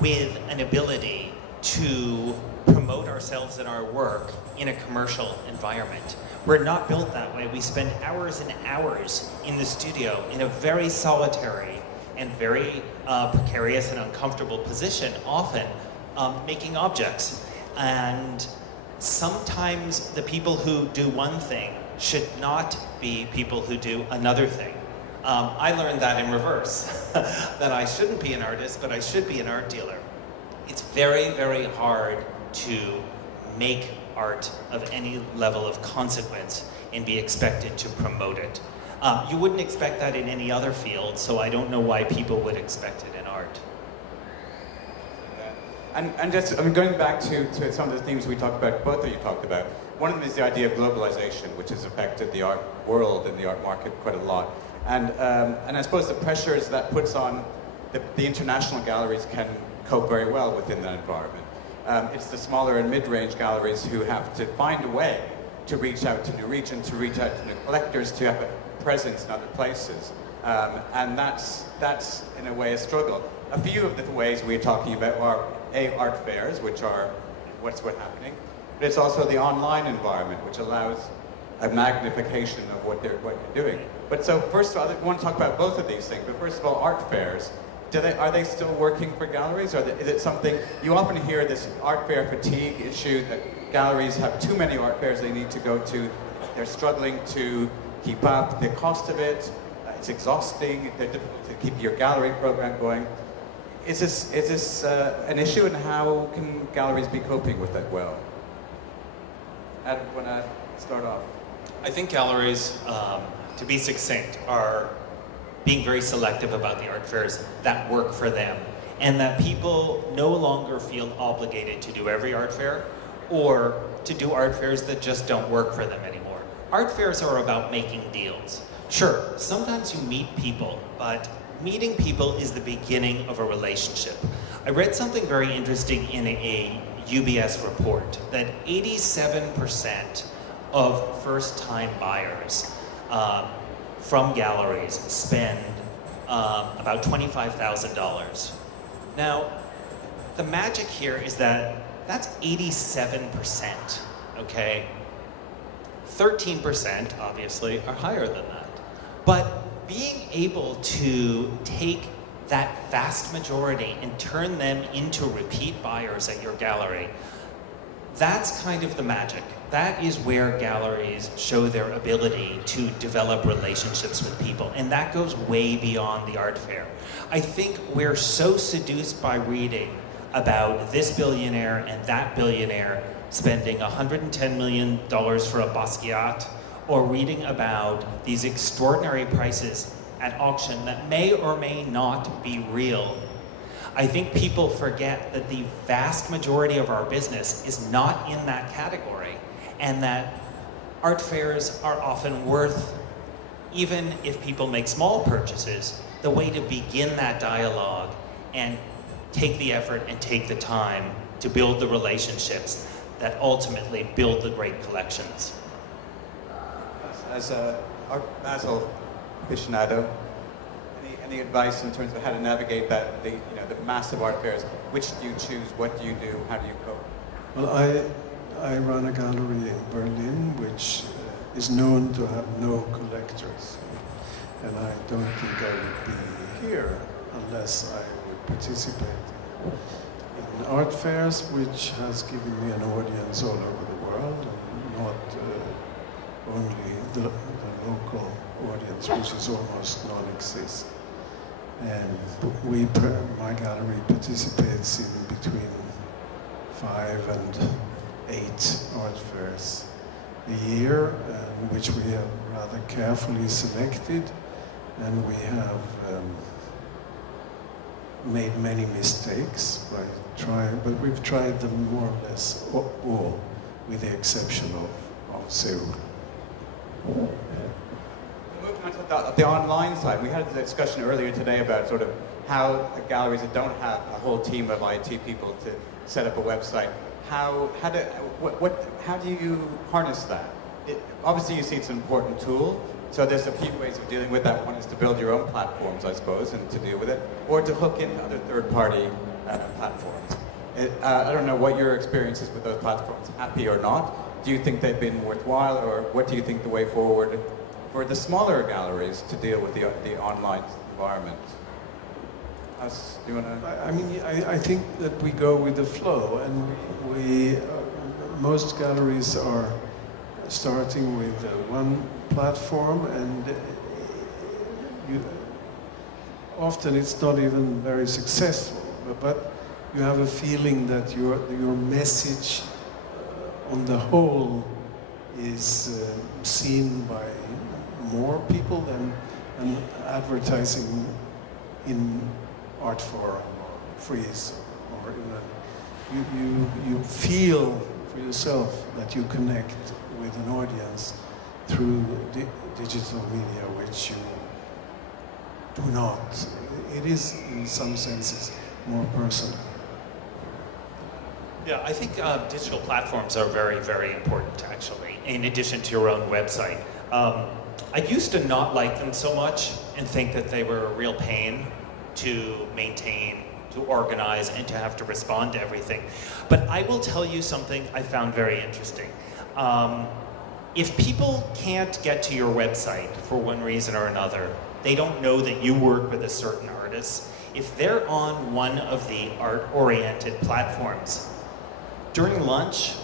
with an ability to promote ourselves and our work in a commercial environment. We're not built that way. We spend hours and hours in the studio in a very solitary and very precarious and uncomfortable position, often making objects. And sometimes the people who do one thing should not be people who do another thing. I learned that in reverse, that I shouldn't be an artist, but I should be an art dealer. It's very, very hard to make art of any level of consequence and be expected to promote it. You wouldn't expect that in any other field, so I don't know why people would expect it in art. And just going back to some of the themes we talked about, both of you talked about, one of them is the idea of globalization, which has affected the art world and the art market quite a lot. And I suppose the pressures that puts on the international galleries can cope very well within that environment. It's the smaller and mid-range galleries who have to find a way to reach out to new regions, to reach out to new collectors, to have a presence in other places. And that's in a way a struggle. A few of the ways we're talking about are art fairs, which are what's happening, but it's also the online environment, which allows a magnification of what you're doing. But so first of all, I want to talk about both of these things. But first of all, art fairs. Are they still working for galleries? Is it something, you often hear this art fair fatigue issue that galleries have too many art fairs they need to go to. They're struggling to keep up the cost of it. It's exhausting. They're difficult to keep your gallery program going. Is this an issue, and how can galleries be coping with that well? Adam, want to start off? I think galleries, to be succinct, are being very selective about the art fairs that work for them, and that people no longer feel obligated to do every art fair or to do art fairs that just don't work for them anymore. Art fairs are about making deals. Sure, sometimes you meet people, but meeting people is the beginning of a relationship. I read something very interesting in a UBS report that 87% of first-time buyers from galleries spend about $25,000. Now, the magic here is that that's 87%, okay? 13%, obviously, are higher than that. But being able to take that vast majority and turn them into repeat buyers at your gallery, that's kind of the magic. That is where galleries show their ability to develop relationships with people, and that goes way beyond the art fair. I think we're so seduced by reading about this billionaire and that billionaire spending $110 million for a Basquiat, or reading about these extraordinary prices at auction that may or may not be real. I think people forget that the vast majority of our business is not in that category, and that art fairs are often worth, even if people make small purchases, the way to begin that dialogue and take the effort and take the time to build the relationships that ultimately build the great collections. As a art Basel aficionado, any advice in terms of how to navigate that, the massive art fairs? Which do you choose? What do you do? How do you cope? Well, I run a gallery in Berlin, which is known to have no collectors. And I don't think I would be here unless I would participate in art fairs, which has given me an audience all over the world, and not only the local audience, which is almost non-existent. And my gallery participates in between 5 and 8 art fairs a year, which we have rather carefully selected, and we have made many mistakes by trying, but we've tried them more or less all, with the exception of Seoul. Moving on to the online side, we had a discussion earlier today about sort of how galleries that don't have a whole team of IT people to set up a website, how do you harness that? Obviously you see it's an important tool, so there's a few ways of dealing with that. One is to build your own platforms, I suppose, and to deal with it, or to hook into other third-party platforms. I don't know what your experience is with those platforms, happy or not. Do you think they've been worthwhile, or what do you think the way forward for the smaller galleries to deal with the online environment? Do you want to? I mean, I think that we go with the flow, and most galleries are starting with one platform, and often it's not even very successful, but you have a feeling that your message on the whole is seen by more people than advertising in art forum or Frieze, or you feel for yourself that you connect with an audience through digital media, which you do not. It is, in some senses, more personal. Yeah, I think digital platforms are very, very important, actually, in addition to your own website. I used to not like them so much and think that they were a real pain to maintain, to organize, and to have to respond to everything. But I will tell you something I found very interesting. If people can't get to your website for one reason or another, they don't know that you work with a certain artist, if they're on one of the art-oriented platforms, during lunch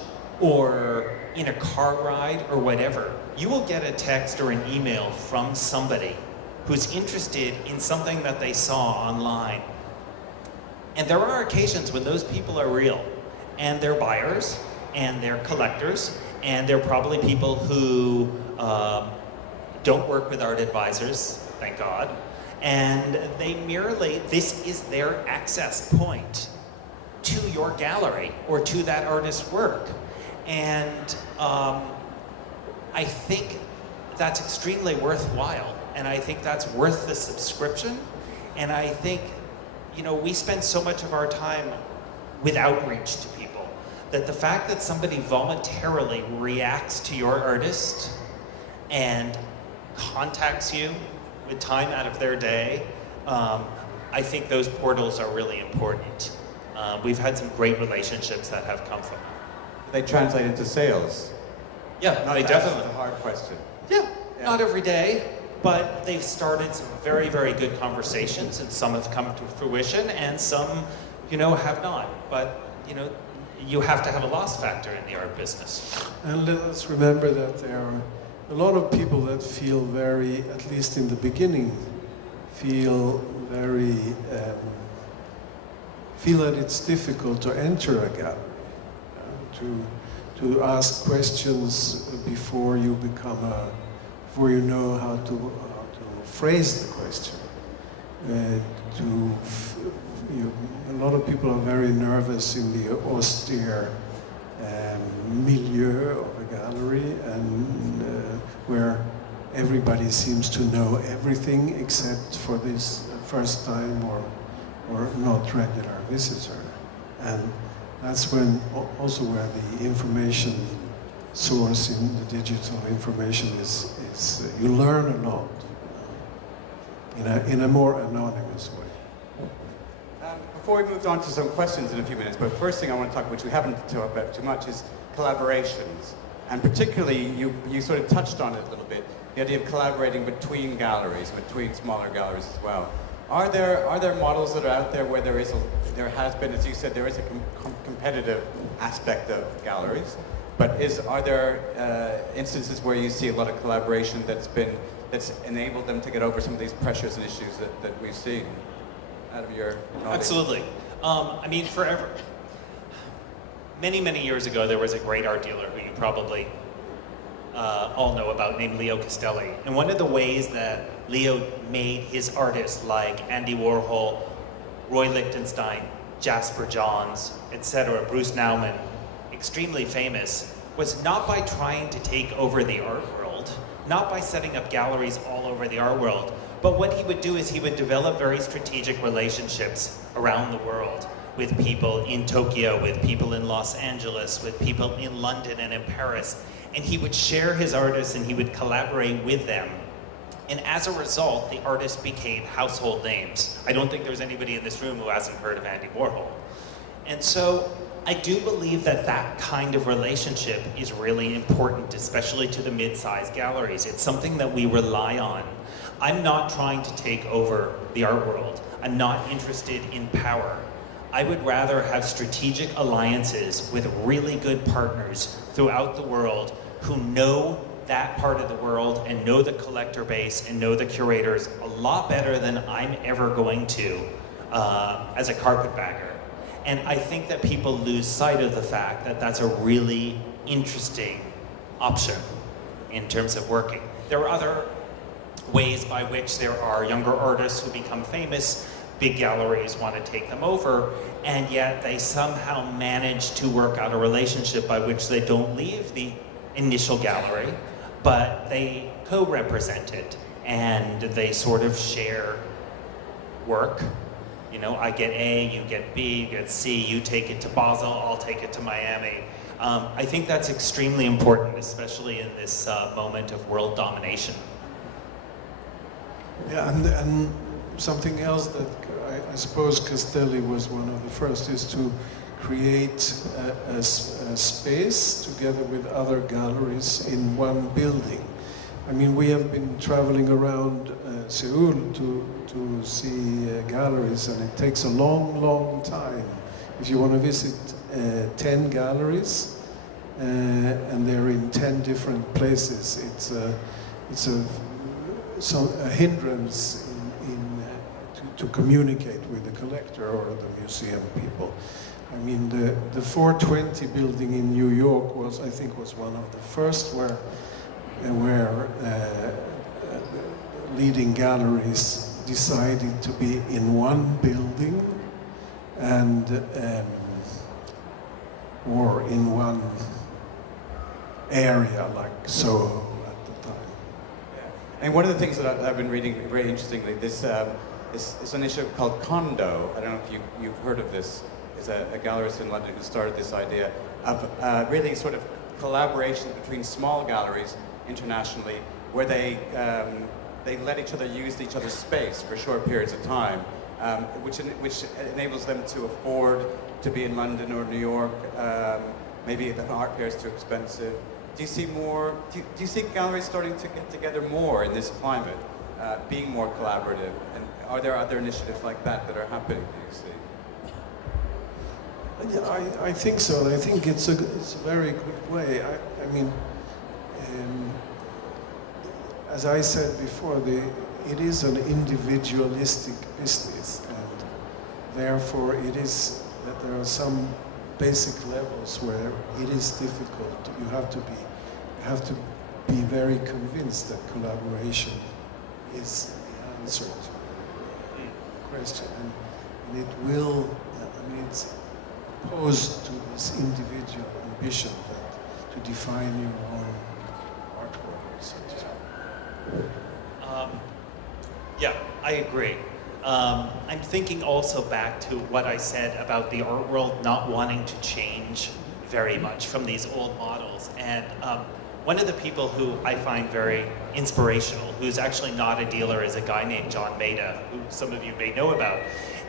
or in a car ride or whatever, you will get a text or an email from somebody who's interested in something that they saw online. And there are occasions when those people are real, and they're buyers, and they're collectors, and they're probably people who don't work with art advisors, thank God, and they merely, this is their access point to your gallery or to that artist's work. And I think that's extremely worthwhile, and I think that's worth the subscription. And I think, you know, we spend so much of our time with outreach to people that the fact that somebody voluntarily reacts to your artist and contacts you with time out of their day, I think those portals are really important. We've had some great relationships that have come from it. They translate into sales. Yeah, they definitely. That's a hard question. Yeah, not every day, but they've started some very, very good conversations, and some have come to fruition, and some, you know, have not. But, you know, you have to have a loss factor in the art business. And let us remember that there are a lot of people that feel very, at least in the beginning, feel that it's difficult to enter a gallery, to ask questions before you before you know how to phrase the question. A lot of people are very nervous in the austere milieu of a gallery, and where everybody seems to know everything except for this first time or not regular visitor. And that's when also where the information source in the digital information is you learn a lot in a more anonymous way. Before we move on to some questions in a few minutes, but first thing I want to talk about, which we haven't talked about too much, is collaborations. And particularly, you sort of touched on it a little bit, the idea of collaborating between galleries, between smaller galleries as well. Are there models that are out there where there has been, as you said, there is a competitive aspect of galleries, but are there instances where you see a lot of collaboration that's enabled them to get over some of these pressures and issues that we've seen? Out of your knowledge? Absolutely. I mean, forever. Many years ago, there was a great art dealer who you probably all know about, named Leo Castelli. And one of the ways that Leo made his artists like Andy Warhol, Roy Lichtenstein, Jasper Johns, etc., Bruce Nauman, extremely famous, was not by trying to take over the art world, not by setting up galleries all over the art world, but what he would do is he would develop very strategic relationships around the world with people in Tokyo, with people in Los Angeles, with people in London and in Paris. And he would share his artists and he would collaborate with them. And as a result, the artists became household names. I don't think there's anybody in this room who hasn't heard of Andy Warhol. And so I do believe that that kind of relationship is really important, especially to the mid-sized galleries. It's something that we rely on. I'm not trying to take over the art world. I'm not interested in power. I would rather have strategic alliances with really good partners throughout the world who know that part of the world and know the collector base and know the curators a lot better than I'm ever going to as a carpetbagger. And I think that people lose sight of the fact that that's a really interesting option in terms of working. There are other ways by which there are younger artists who become famous, big galleries want to take them over, and yet they somehow manage to work out a relationship by which they don't leave the initial gallery, but they co-represent it, and they sort of share work. You know, I get A, you get B, you get C, you take it to Basel, I'll take it to Miami. I think that's extremely important, especially in this moment of world domination. Yeah, and something else that I suppose Castelli was one of the first is to create a space together with other galleries in one building. I mean, we have been traveling around Seoul to see galleries, and it takes a long time. If you want to visit 10 galleries, and they're in 10 different places, it's a hindrance to communicate with the collector or the museum people. I mean, the 420 building in New York was one of the first where leading galleries decided to be in one building and or in one area like Soho at the time. And one of the things that I've been reading very interestingly, this initiative called Condo. I don't know if you've heard of this. Is a gallerist in London who started this idea of really sort of collaboration between small galleries internationally, where they they let each other use each other's space for short periods of time, which enables them to afford to be in London or New York. Maybe the art fair is too expensive. Do you see more? Do you see galleries starting to get together more in this climate, being more collaborative? And are there other initiatives like that that are happening? Do you see? Yeah, I think so, and I think it's a very good way. I mean, as I said before, it is an individualistic business, and therefore it is that there are some basic levels where it is difficult. You have to be very convinced that collaboration is the answer to the question, and it will. I mean, it's opposed to this individual ambition to define your own artwork, so to speak. Yeah, I agree. I'm thinking also back to what I said about the art world not wanting to change very much from these old models. And one of the people who I find very inspirational, who's actually not a dealer, is a guy named John Maida, who some of you may know about.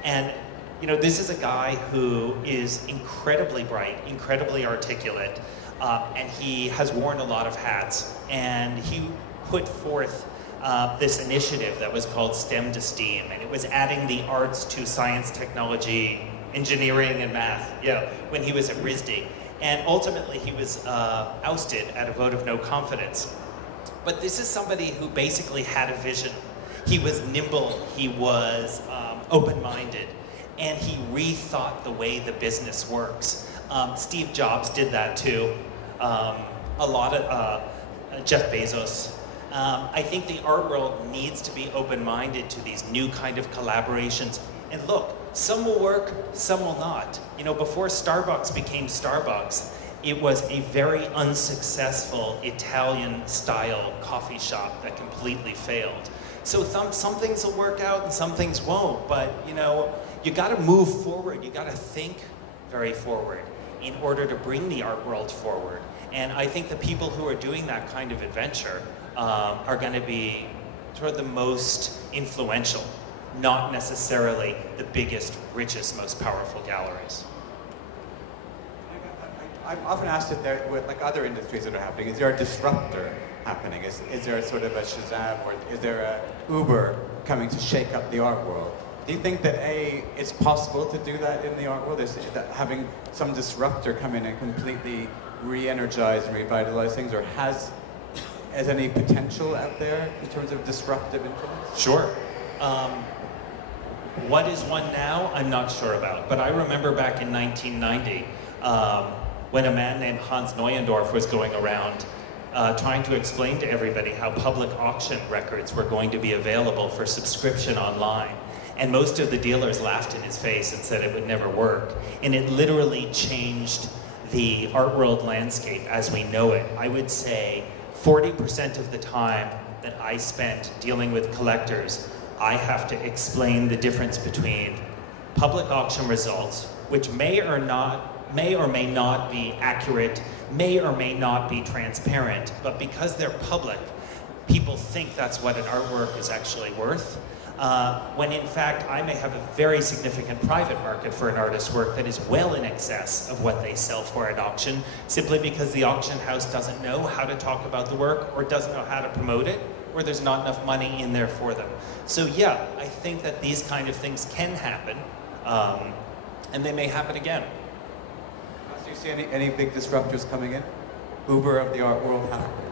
And you know, this is a guy who is incredibly bright, incredibly articulate, and he has worn a lot of hats. And he put forth this initiative that was called STEM to STEAM, and it was adding the arts to science, technology, engineering, and math, when he was at RISD. And ultimately he was ousted at a vote of no confidence. But this is somebody who basically had a vision. He was nimble, he was open-minded, and he rethought the way the business works. Steve Jobs did that too. A lot of Jeff Bezos. I think the art world needs to be open-minded to these new kind of collaborations. And look, some will work, some will not. You know, before Starbucks became Starbucks, it was a very unsuccessful Italian-style coffee shop that completely failed. So some things will work out and some things won't, but you know, you gotta move forward, you gotta think very forward in order to bring the art world forward. And I think the people who are doing that kind of adventure are gonna be sort of the most influential, not necessarily the biggest, richest, most powerful galleries. I'm often asked if there, with like other industries that are happening, is there a disruptor happening? Is there a sort of a Shazam, or is there a Uber coming to shake up the art world? Do you think that it's possible to do that in the art world? Is that having some disruptor come in and completely re-energize and revitalize things, or has any potential out there in terms of disruptive influence? Sure. What is one now, I'm not sure about. But I remember back in 1990, when a man named Hans Neuendorf was going around trying to explain to everybody how public auction records were going to be available for subscription online. And most of the dealers laughed in his face and said it would never work. And it literally changed the art world landscape as we know it. I would say 40% of the time that I spent dealing with collectors, I have to explain the difference between public auction results, which may or may not be accurate, may or may not be transparent, but because they're public, people think that's what an artwork is actually worth. When in fact, I may have a very significant private market for an artist's work that is well in excess of what they sell for at auction, simply because the auction house doesn't know how to talk about the work, or doesn't know how to promote it, or there's not enough money in there for them. So yeah, I think that these kind of things can happen, and they may happen again. Do you see any big disruptors coming in? Uber of the art world happening?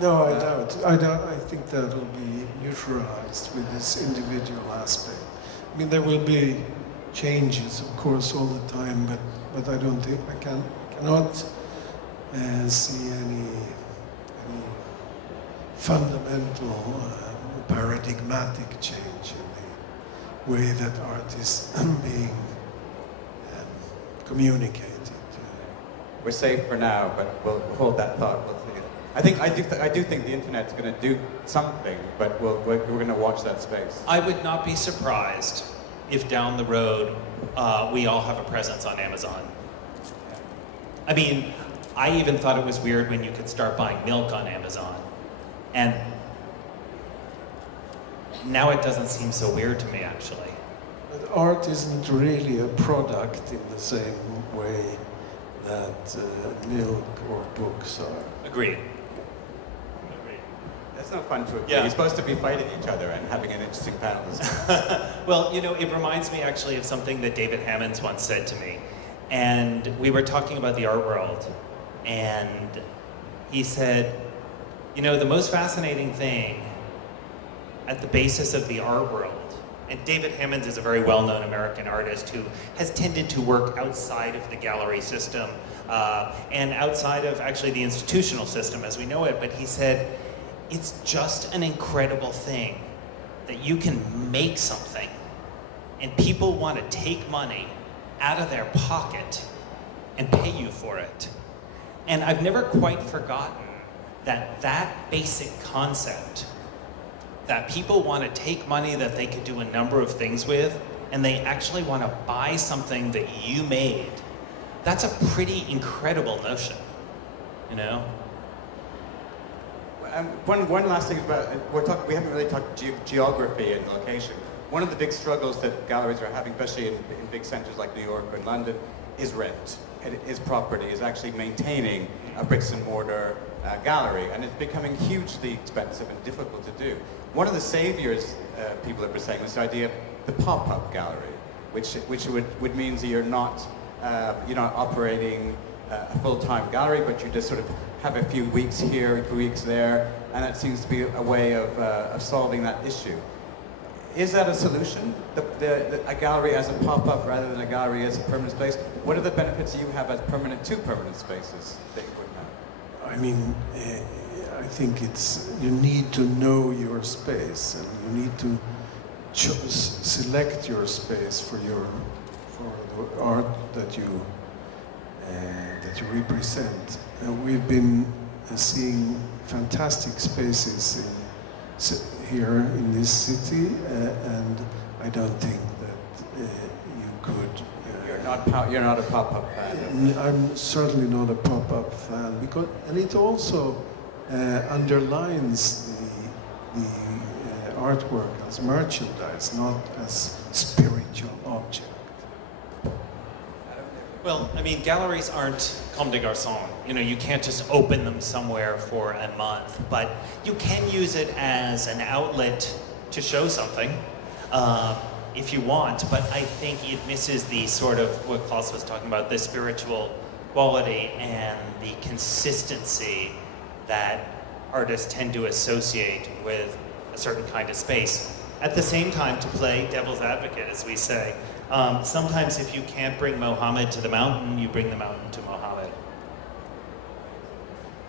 No, I doubt. I think that will be neutralized with this individual aspect. I mean, there will be changes, of course, all the time, but I don't think I cannot see any fundamental paradigmatic change in the way that art is being communicated. We're safe for now, but we'll hold that thought. We'll see. I do think the internet's going to do something, but we're going to watch that space. I would not be surprised if down the road we all have a presence on Amazon. I mean, I even thought it was weird when you could start buying milk on Amazon. And now it doesn't seem so weird to me, actually. But art isn't really a product in the same way that milk or books are. Agreed. That's no fun to agree. Yeah. You're supposed to be fighting each other and having an interesting panel. Well, you know, it reminds me actually of something that David Hammonds once said to me. And we were talking about the art world. And he said, you know, the most fascinating thing at the basis of the art world, and David Hammonds is a very well-known American artist who has tended to work outside of the gallery system and outside of actually the institutional system as we know it, but he said, it's just an incredible thing that you can make something and people want to take money out of their pocket and pay you for it. And I've never quite forgotten that basic concept, that people want to take money that they could do a number of things with, and they actually want to buy something that you made. That's a pretty incredible notion, you know? One last thing about, we haven't really talked geography and location. One of the big struggles that galleries are having, especially in big centers like New York or in London, is rent. Is property, is actually maintaining a bricks and mortar gallery, and it's becoming hugely expensive and difficult to do. One of the saviors people have been saying is the idea of the pop-up gallery, which would mean that you're not operating a full-time gallery, but you just sort of have a few weeks here, a few weeks there, and that seems to be a way of solving that issue. Is that a solution? A gallery as a pop-up rather than a gallery as a permanent space? What are the benefits you have as permanent spaces that you wouldn't have? I mean, I think you need to know your space, and you need to select your space for the art that you represent. And we've been seeing fantastic spaces here in this city, and I don't think that you could. You're not a pop-up fan. I'm certainly not a pop-up fan, and it also underlines the artwork as merchandise, not as spiritual object. Well, I mean, galleries aren't comme des garçons. You know, you can't just open them somewhere for a month, but you can use it as an outlet to show something if you want, but I think it misses the sort of, what Claes was talking about, the spiritual quality and the consistency that artists tend to associate with a certain kind of space. At the same time, to play devil's advocate, as we say, sometimes if you can't bring Mohammed to the mountain, you bring the mountain to Mohammed.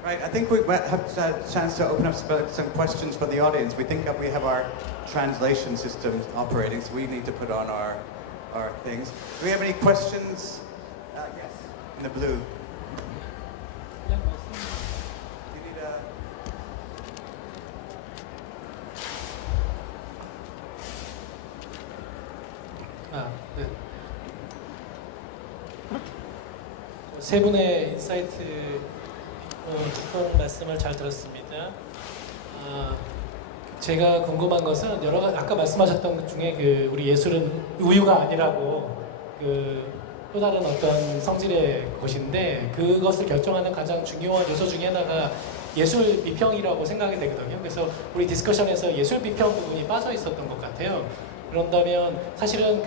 Right, I think we have a chance to open up some questions for the audience. We think that we have our translation system operating, so we need to put on our things. Do we have any questions? Yes, in the blue. 네. 세 분의 인사이트 깊은 말씀을 잘 들었습니다. 제가 궁금한 것은 여러 가지 아까 말씀하셨던 것 중에 우리 예술은 우유가 아니라고 또 다른 어떤 성질의 것인데 그것을 결정하는 가장 중요한 요소 중에 하나가 예술 비평이라고 생각이 되거든요. 그래서 우리 디스커션에서 예술 비평 부분이 빠져 있었던 것 같아요. 그런다면 사실은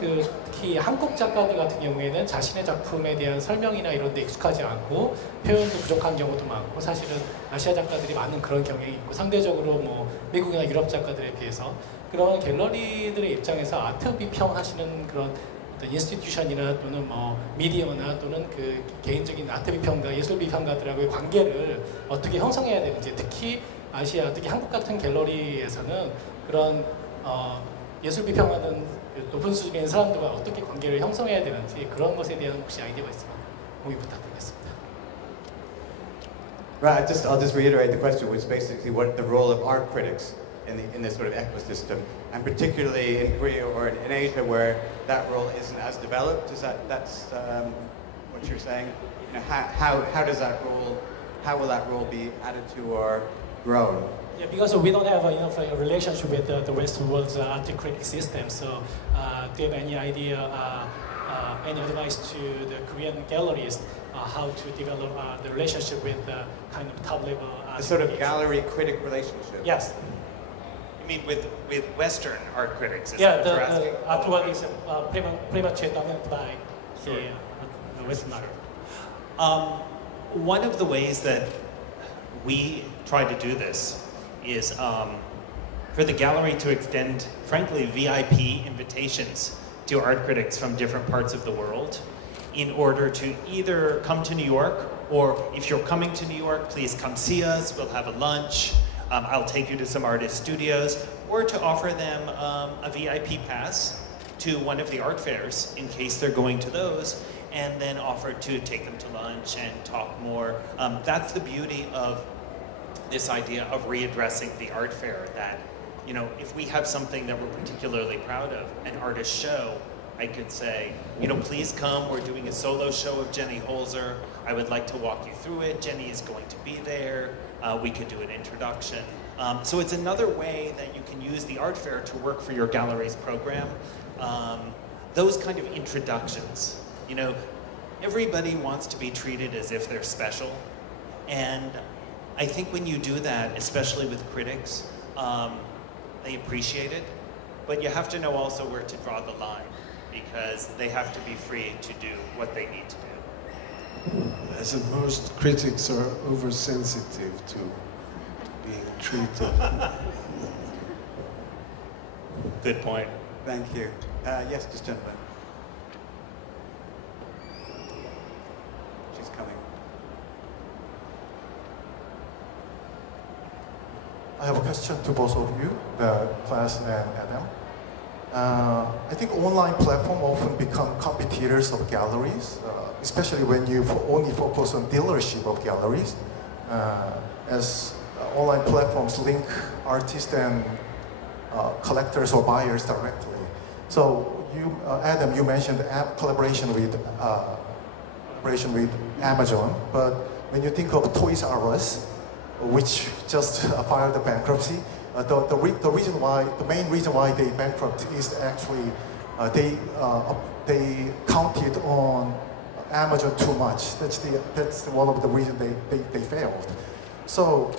특히 한국 작가들 같은 경우에는 자신의 작품에 대한 설명이나 이런 데 익숙하지 않고 표현도 부족한 경우도 많고 사실은 아시아 작가들이 많은 그런 경향이 있고 상대적으로 뭐 미국이나 유럽 작가들에 비해서 그런 갤러리들의 입장에서 아트 비평하시는 그런 어떤 인스티튜션이나 또는 뭐 미디어나 또는 개인적인 아트 비평가, 예술 비평가들하고의 관계를 어떻게 형성해야 되는지 특히 아시아, 특히 한국 같은 갤러리에서는 그런 예술 비평하는 높은 수준의 사람들과 어떻게 관계를 형성해야 되는지 그런 것에 대한 혹시 아이디어가 있으면 공유 부탁드리겠습니다. Right, I'll just reiterate the question, which is basically what the role of art critics in this sort of ecosystem, and particularly in Korea or in Asia where that role isn't as developed. That's what you're saying? You know, how does that role, how will that role be added to or grown? Yeah, because we don't have a relationship with the Western world's art critic system. So, do you have any idea, any advice to the Korean galleries how to develop the relationship with the kind of top-level art? The sort of critics? gallery-critic relationship. Yes. You mean with Western art critics? Is Yeah, that what you're asking? the art world is pretty much dominated by the Western art. One of the ways that we try to do this is for the gallery to extend, frankly, VIP invitations to art critics from different parts of the world in order to either come to New York, or if you're coming to New York, please come see us, we'll have a lunch, I'll take you to some artist studios, or to offer them a VIP pass to one of the art fairs in case they're going to those, and then offer to take them to lunch and talk more. That's the beauty of this idea of readdressing the art fair, that, you know, if we have something that we're particularly proud of, an artist show, I could say, you know, please come, we're doing a solo show of Jenny Holzer, I would like to walk you through it, Jenny is going to be there, we could do an introduction. So it's another way that you can use the art fair to work for your gallery's program. Those kind of introductions, you know, everybody wants to be treated as if they're special, and I think when you do that, especially with critics, they appreciate it, but you have to know also where to draw the line, because they have to be free to do what they need to do. As in most critics are oversensitive to being treated. Good point. Thank you. Yes, this gentleman. She's coming. I have a question to both of you, Claes and Adam. I think online platforms often become competitors of galleries, especially when you only focus on dealership of galleries, as online platforms link artists and collectors or buyers directly. So, Adam, you mentioned collaboration with Amazon, but when you think of Toys R Us, which just filed a bankruptcy, the main reason why they bankrupt is actually they counted on Amazon too much. That's one of the reasons they failed. So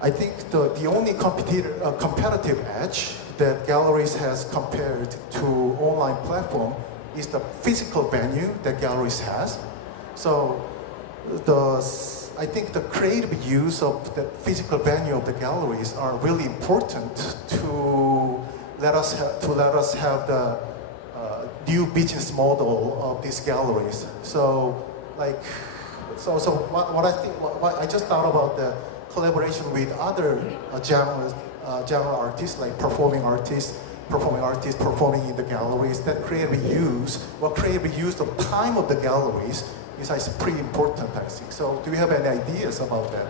I think the only competitive edge that galleries has compared to online platform is the physical venue that galleries has. So I think the creative use of the physical venue of the galleries are really important to let us have the new business model of these galleries. So what I just thought about the collaboration with other genre artists, like performing artists performing in the galleries. That creative use of time of the galleries is pretty important, I think. So do you have any ideas about that?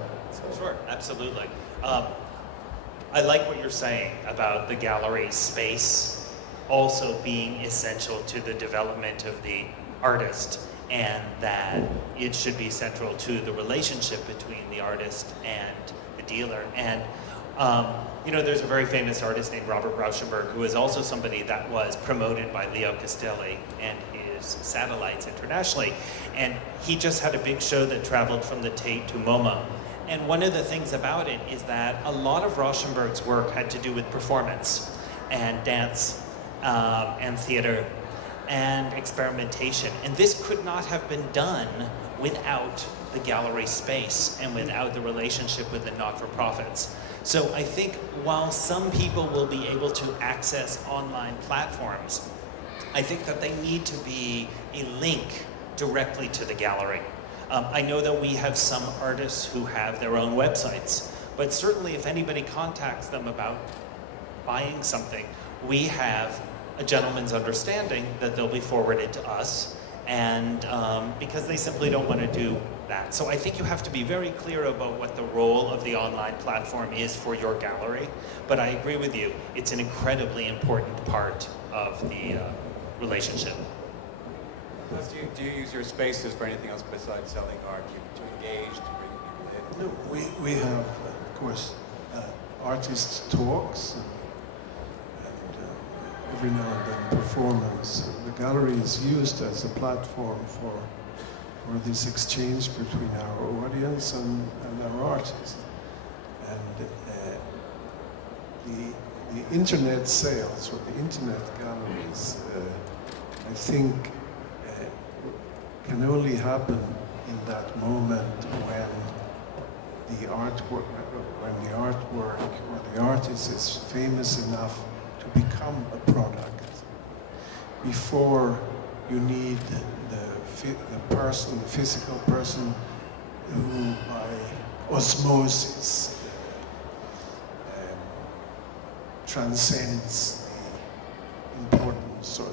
Sure, absolutely. I like what you're saying about the gallery space also being essential to the development of the artist, and that it should be central to the relationship between the artist and the dealer. And you know, there's a very famous artist named Robert Rauschenberg, who is also somebody that was promoted by Leo Castelli and his satellites internationally. And he just had a big show that traveled from the Tate to MoMA. And one of the things about it is that a lot of Rauschenberg's work had to do with performance and dance and theater and experimentation. And this could not have been done without the gallery space and without the relationship with the not-for-profits. So I think while some people will be able to access online platforms, I think that they need to be a link directly to the gallery. I know that we have some artists who have their own websites, but certainly if anybody contacts them about buying something, we have a gentleman's understanding that they'll be forwarded to us, and because they simply don't want to do that. So I think you have to be very clear about what the role of the online platform is for your gallery, but I agree with you, it's an incredibly important part of the relationship. Do you use your spaces for anything else besides selling art? To engage, to bring people in? No, we have, of course, artist talks and every now and then performance. The gallery is used as a platform for this exchange between our audience and our artists. And the internet sales or the internet galleries, I think, can only happen in that moment when the artwork or the artist is famous enough to become a product. Before you need the person, the physical person, who by osmosis transcends the importance or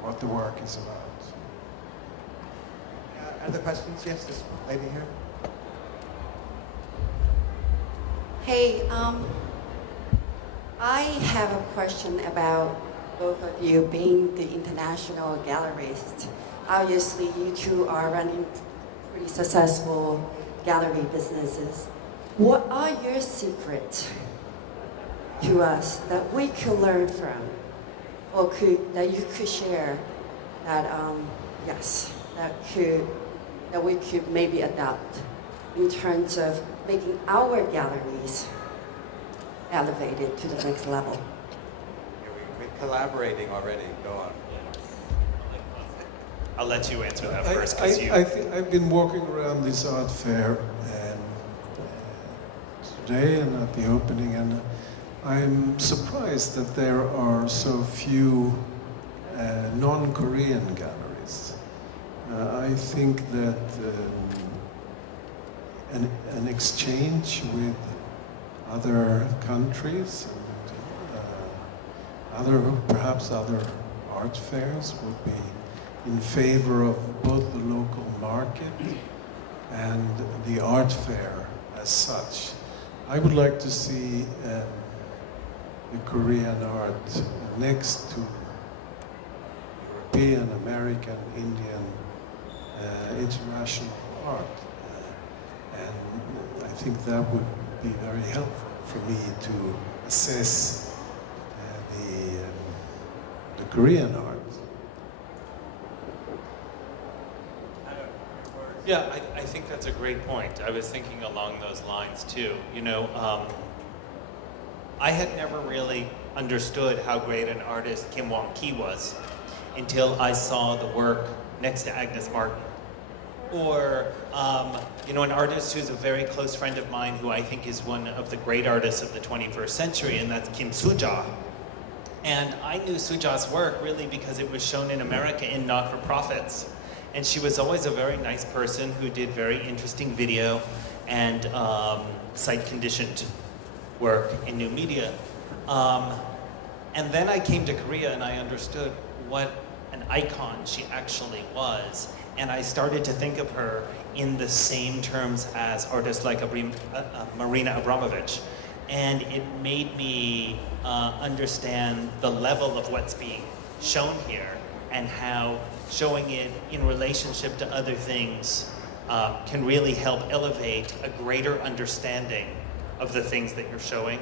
what the work is about. Other questions? Yes, this lady here. Hey, I have a question about both of you being the international gallerists. Obviously, you two are running pretty successful gallery businesses. What are your secrets to us that we could learn from, or that you could share that, that we could maybe adopt in terms of making our galleries elevated to the next level? We're collaborating already. Go on. I'll let you answer that first. I think I've been walking around this art fair today and at the opening, and I'm surprised that there are so few non-Korean galleries. I think that an exchange with other countries and perhaps other art fairs would be in favor of both the local market and the art fair as such. I would like to see the Korean art next to European, American, Indian, international art. And I think that would be very helpful for me to assess the Korean art. Yeah, I think that's a great point. I was thinking along those lines too. You know, I had never really understood how great an artist Kim Wong-ki was until I saw the work next to Agnes Martin. Or, you know, an artist who's a very close friend of mine who I think is one of the great artists of the 21st century, and that's Kim Suja. And I knew Suja's work really because it was shown in America in not-for-profits. And she was always a very nice person who did very interesting video and sight-conditioned work in new media. And then I came to Korea and I understood what an icon she actually was. And I started to think of her in the same terms as artists like Marina Abramovich. And it made me understand the level of what's being shown here and how showing it in relationship to other things can really help elevate a greater understanding of the things that you're showing.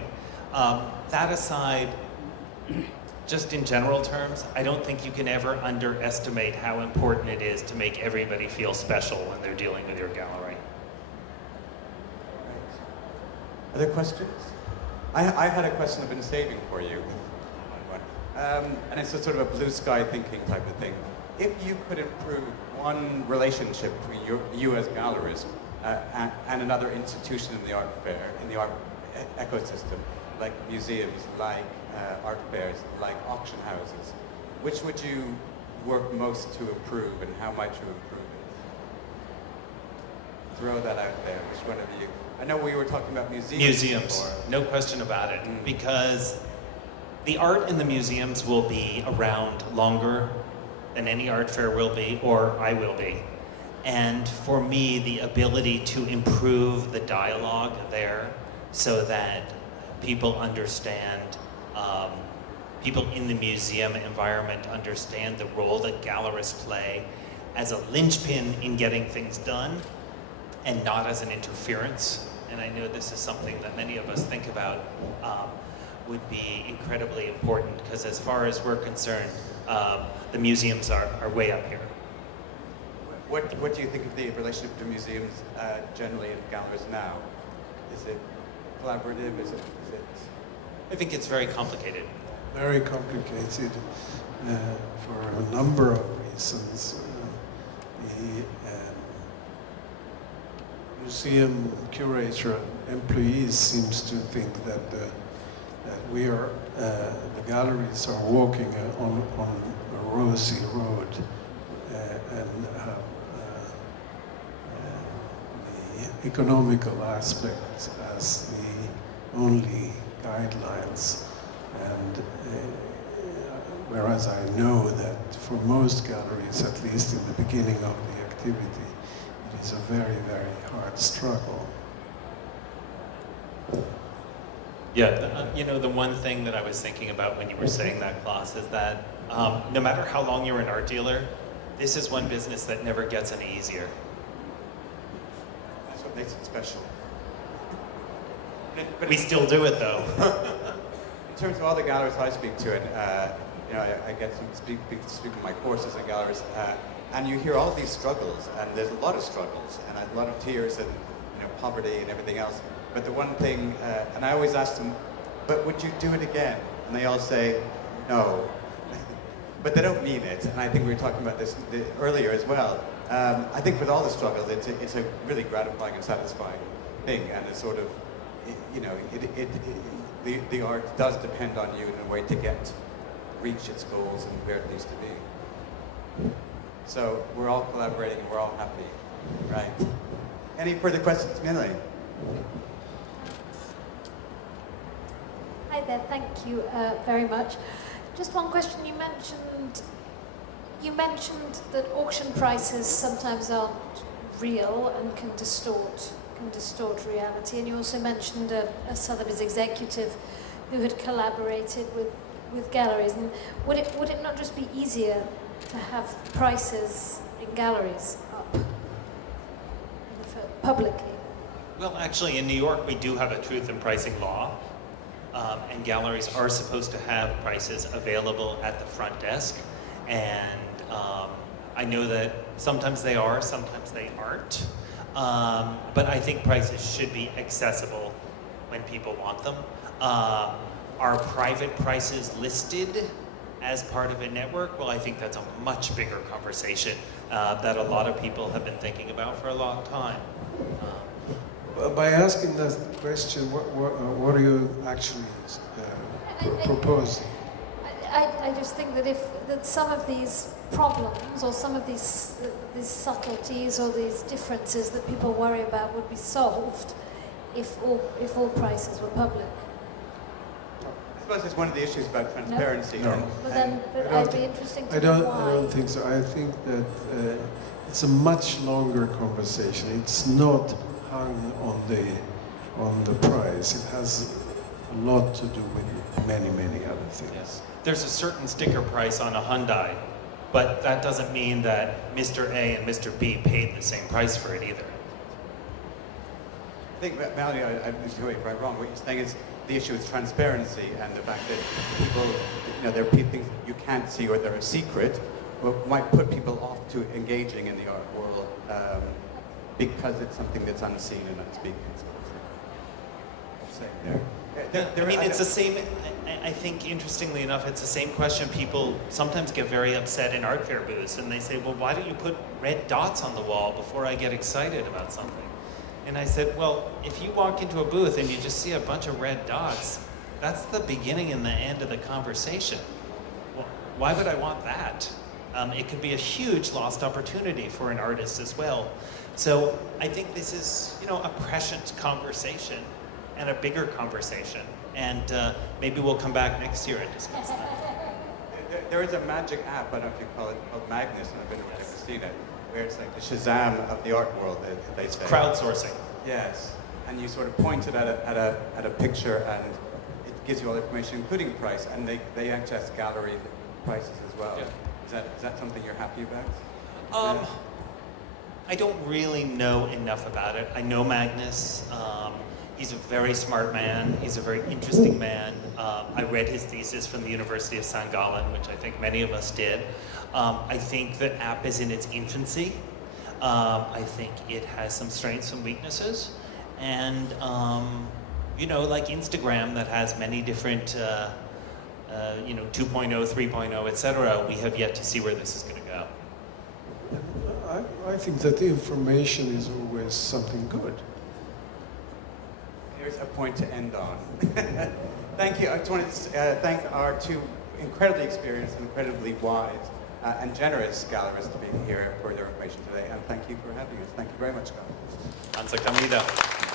That aside, just in general terms, I don't think you can ever underestimate how important it is to make everybody feel special when they're dealing with your gallery. Other questions? I had a question I've been saving for you. And it's a sort of a blue sky thinking type of thing. If you could improve one relationship between you as gallerist and another institution in the art fair, in the art ecosystem, like museums, like art fairs, like auction houses, which would you work most to improve, and how might you improve it? Throw that out there. Which one of you? I know we were talking about museums. Museums, before. no question about it, because the art in the museums will be around longer than any art fair will be, or I will be. And for me, the ability to improve the dialogue there so that people understand, people in the museum environment understand the role that gallerists play as a linchpin in getting things done and not as an interference. and I know this is something that many of us think about, would be incredibly important, because as far as we're concerned, the museums are way up here. What do you think of the relationship to museums generally and galleries now? Is it collaborative? Is it? I think it's very complicated. Very complicated for a number of reasons. The museum curator employees seems to think that that we are the galleries are walking on a rosy road and the economical aspects as the only guidelines, and whereas I know that for most galleries, at least in the beginning of the activity, it is a very, very hard struggle. Yeah, you know, the one thing that I was thinking about when you were saying that, Claes, is that no matter how long you're an art dealer, this is one business that never gets any easier. That's what makes it special. But we still do it, though. In terms of all the galleries I speak to, and you know, I get to speak in my courses in galleries, and you hear all these struggles, and there's a lot of struggles, and a lot of tears, and poverty and everything else. But the one thing, and I always ask them, but would you do it again? And they all say, no. But they don't mean it, and I think we were talking about this earlier as well. I think with all the struggles, it's a really gratifying and satisfying thing, and it's sort of, you know, the art does depend on you in a way to reach its goals and where it needs to be. So we're all collaborating and we're all happy, right? Any further questions, Millie? Hi there, thank you very much. Just one question. You mentioned that auction prices sometimes aren't real and can distort reality, and you also mentioned a Sotheby's executive who had collaborated with galleries. And would it not just be easier to have prices in galleries up publicly? Well, actually, in New York, we do have a truth in pricing law, and galleries are supposed to have prices available at the front desk. And I know that sometimes they are, sometimes they aren't. But I think prices should be accessible when people want them. Are private prices listed as part of a network? Well, I think that's a much bigger conversation that a lot of people have been thinking about for a long time. By asking that question, what are you actually proposing? I just think that some of these problems or some of these subtleties or these differences that people worry about would be solved if all prices were public. I suppose it's one of the issues about transparency. No. But I'd be interested to know why. I don't think so. I think that it's a much longer conversation. It's not hung on the price. It has a lot to do with many other things. Yes. There's a certain sticker price on a Hyundai, but that doesn't mean that Mr. A and Mr. B paid the same price for it either. I think, Melanie, I'm doing it right wrong. What you're saying is the issue is transparency and the fact that people, there are things you can't see or they're a secret, might put people off to engaging in the art world because it's something that's unseen and unspeaking. It's the same, I think, interestingly enough, it's the same question people sometimes get very upset in art fair booths, and they say, well, why don't you put red dots on the wall before I get excited about something? And I said, well, if you walk into a booth and you just see a bunch of red dots, that's the beginning and the end of the conversation. Well, why would I want that? It could be a huge lost opportunity for an artist as well. So I think this is, a prescient conversation and a bigger conversation. And maybe we'll come back next year and discuss that. There is a magic app, I don't know if you call it, called Magnus, and I've never seen it, where it's like the Shazam of the art world, they say. Crowdsourcing. Yes, and you sort of point it at a picture, and it gives you all the information, including price, and they access gallery prices as well. Yeah. Is that something you're happy about? I don't really know enough about it. I know Magnus. He's a very smart man. He's a very interesting man. I read his thesis from the University of St. Gallen, which I think many of us did. I think the app is in its infancy. I think it has some strengths and weaknesses. And, you know, like Instagram that has many different, you know, 2.0, 3.0, etc., we have yet to see where this is going to go. I think that the information is always something good. Here's a point to end on. Thank you. I just wanted to thank our two incredibly experienced, incredibly wise, and generous gallerists to be here for their information today. And thank you for having us. Thank you very much, guys. Anza Camida.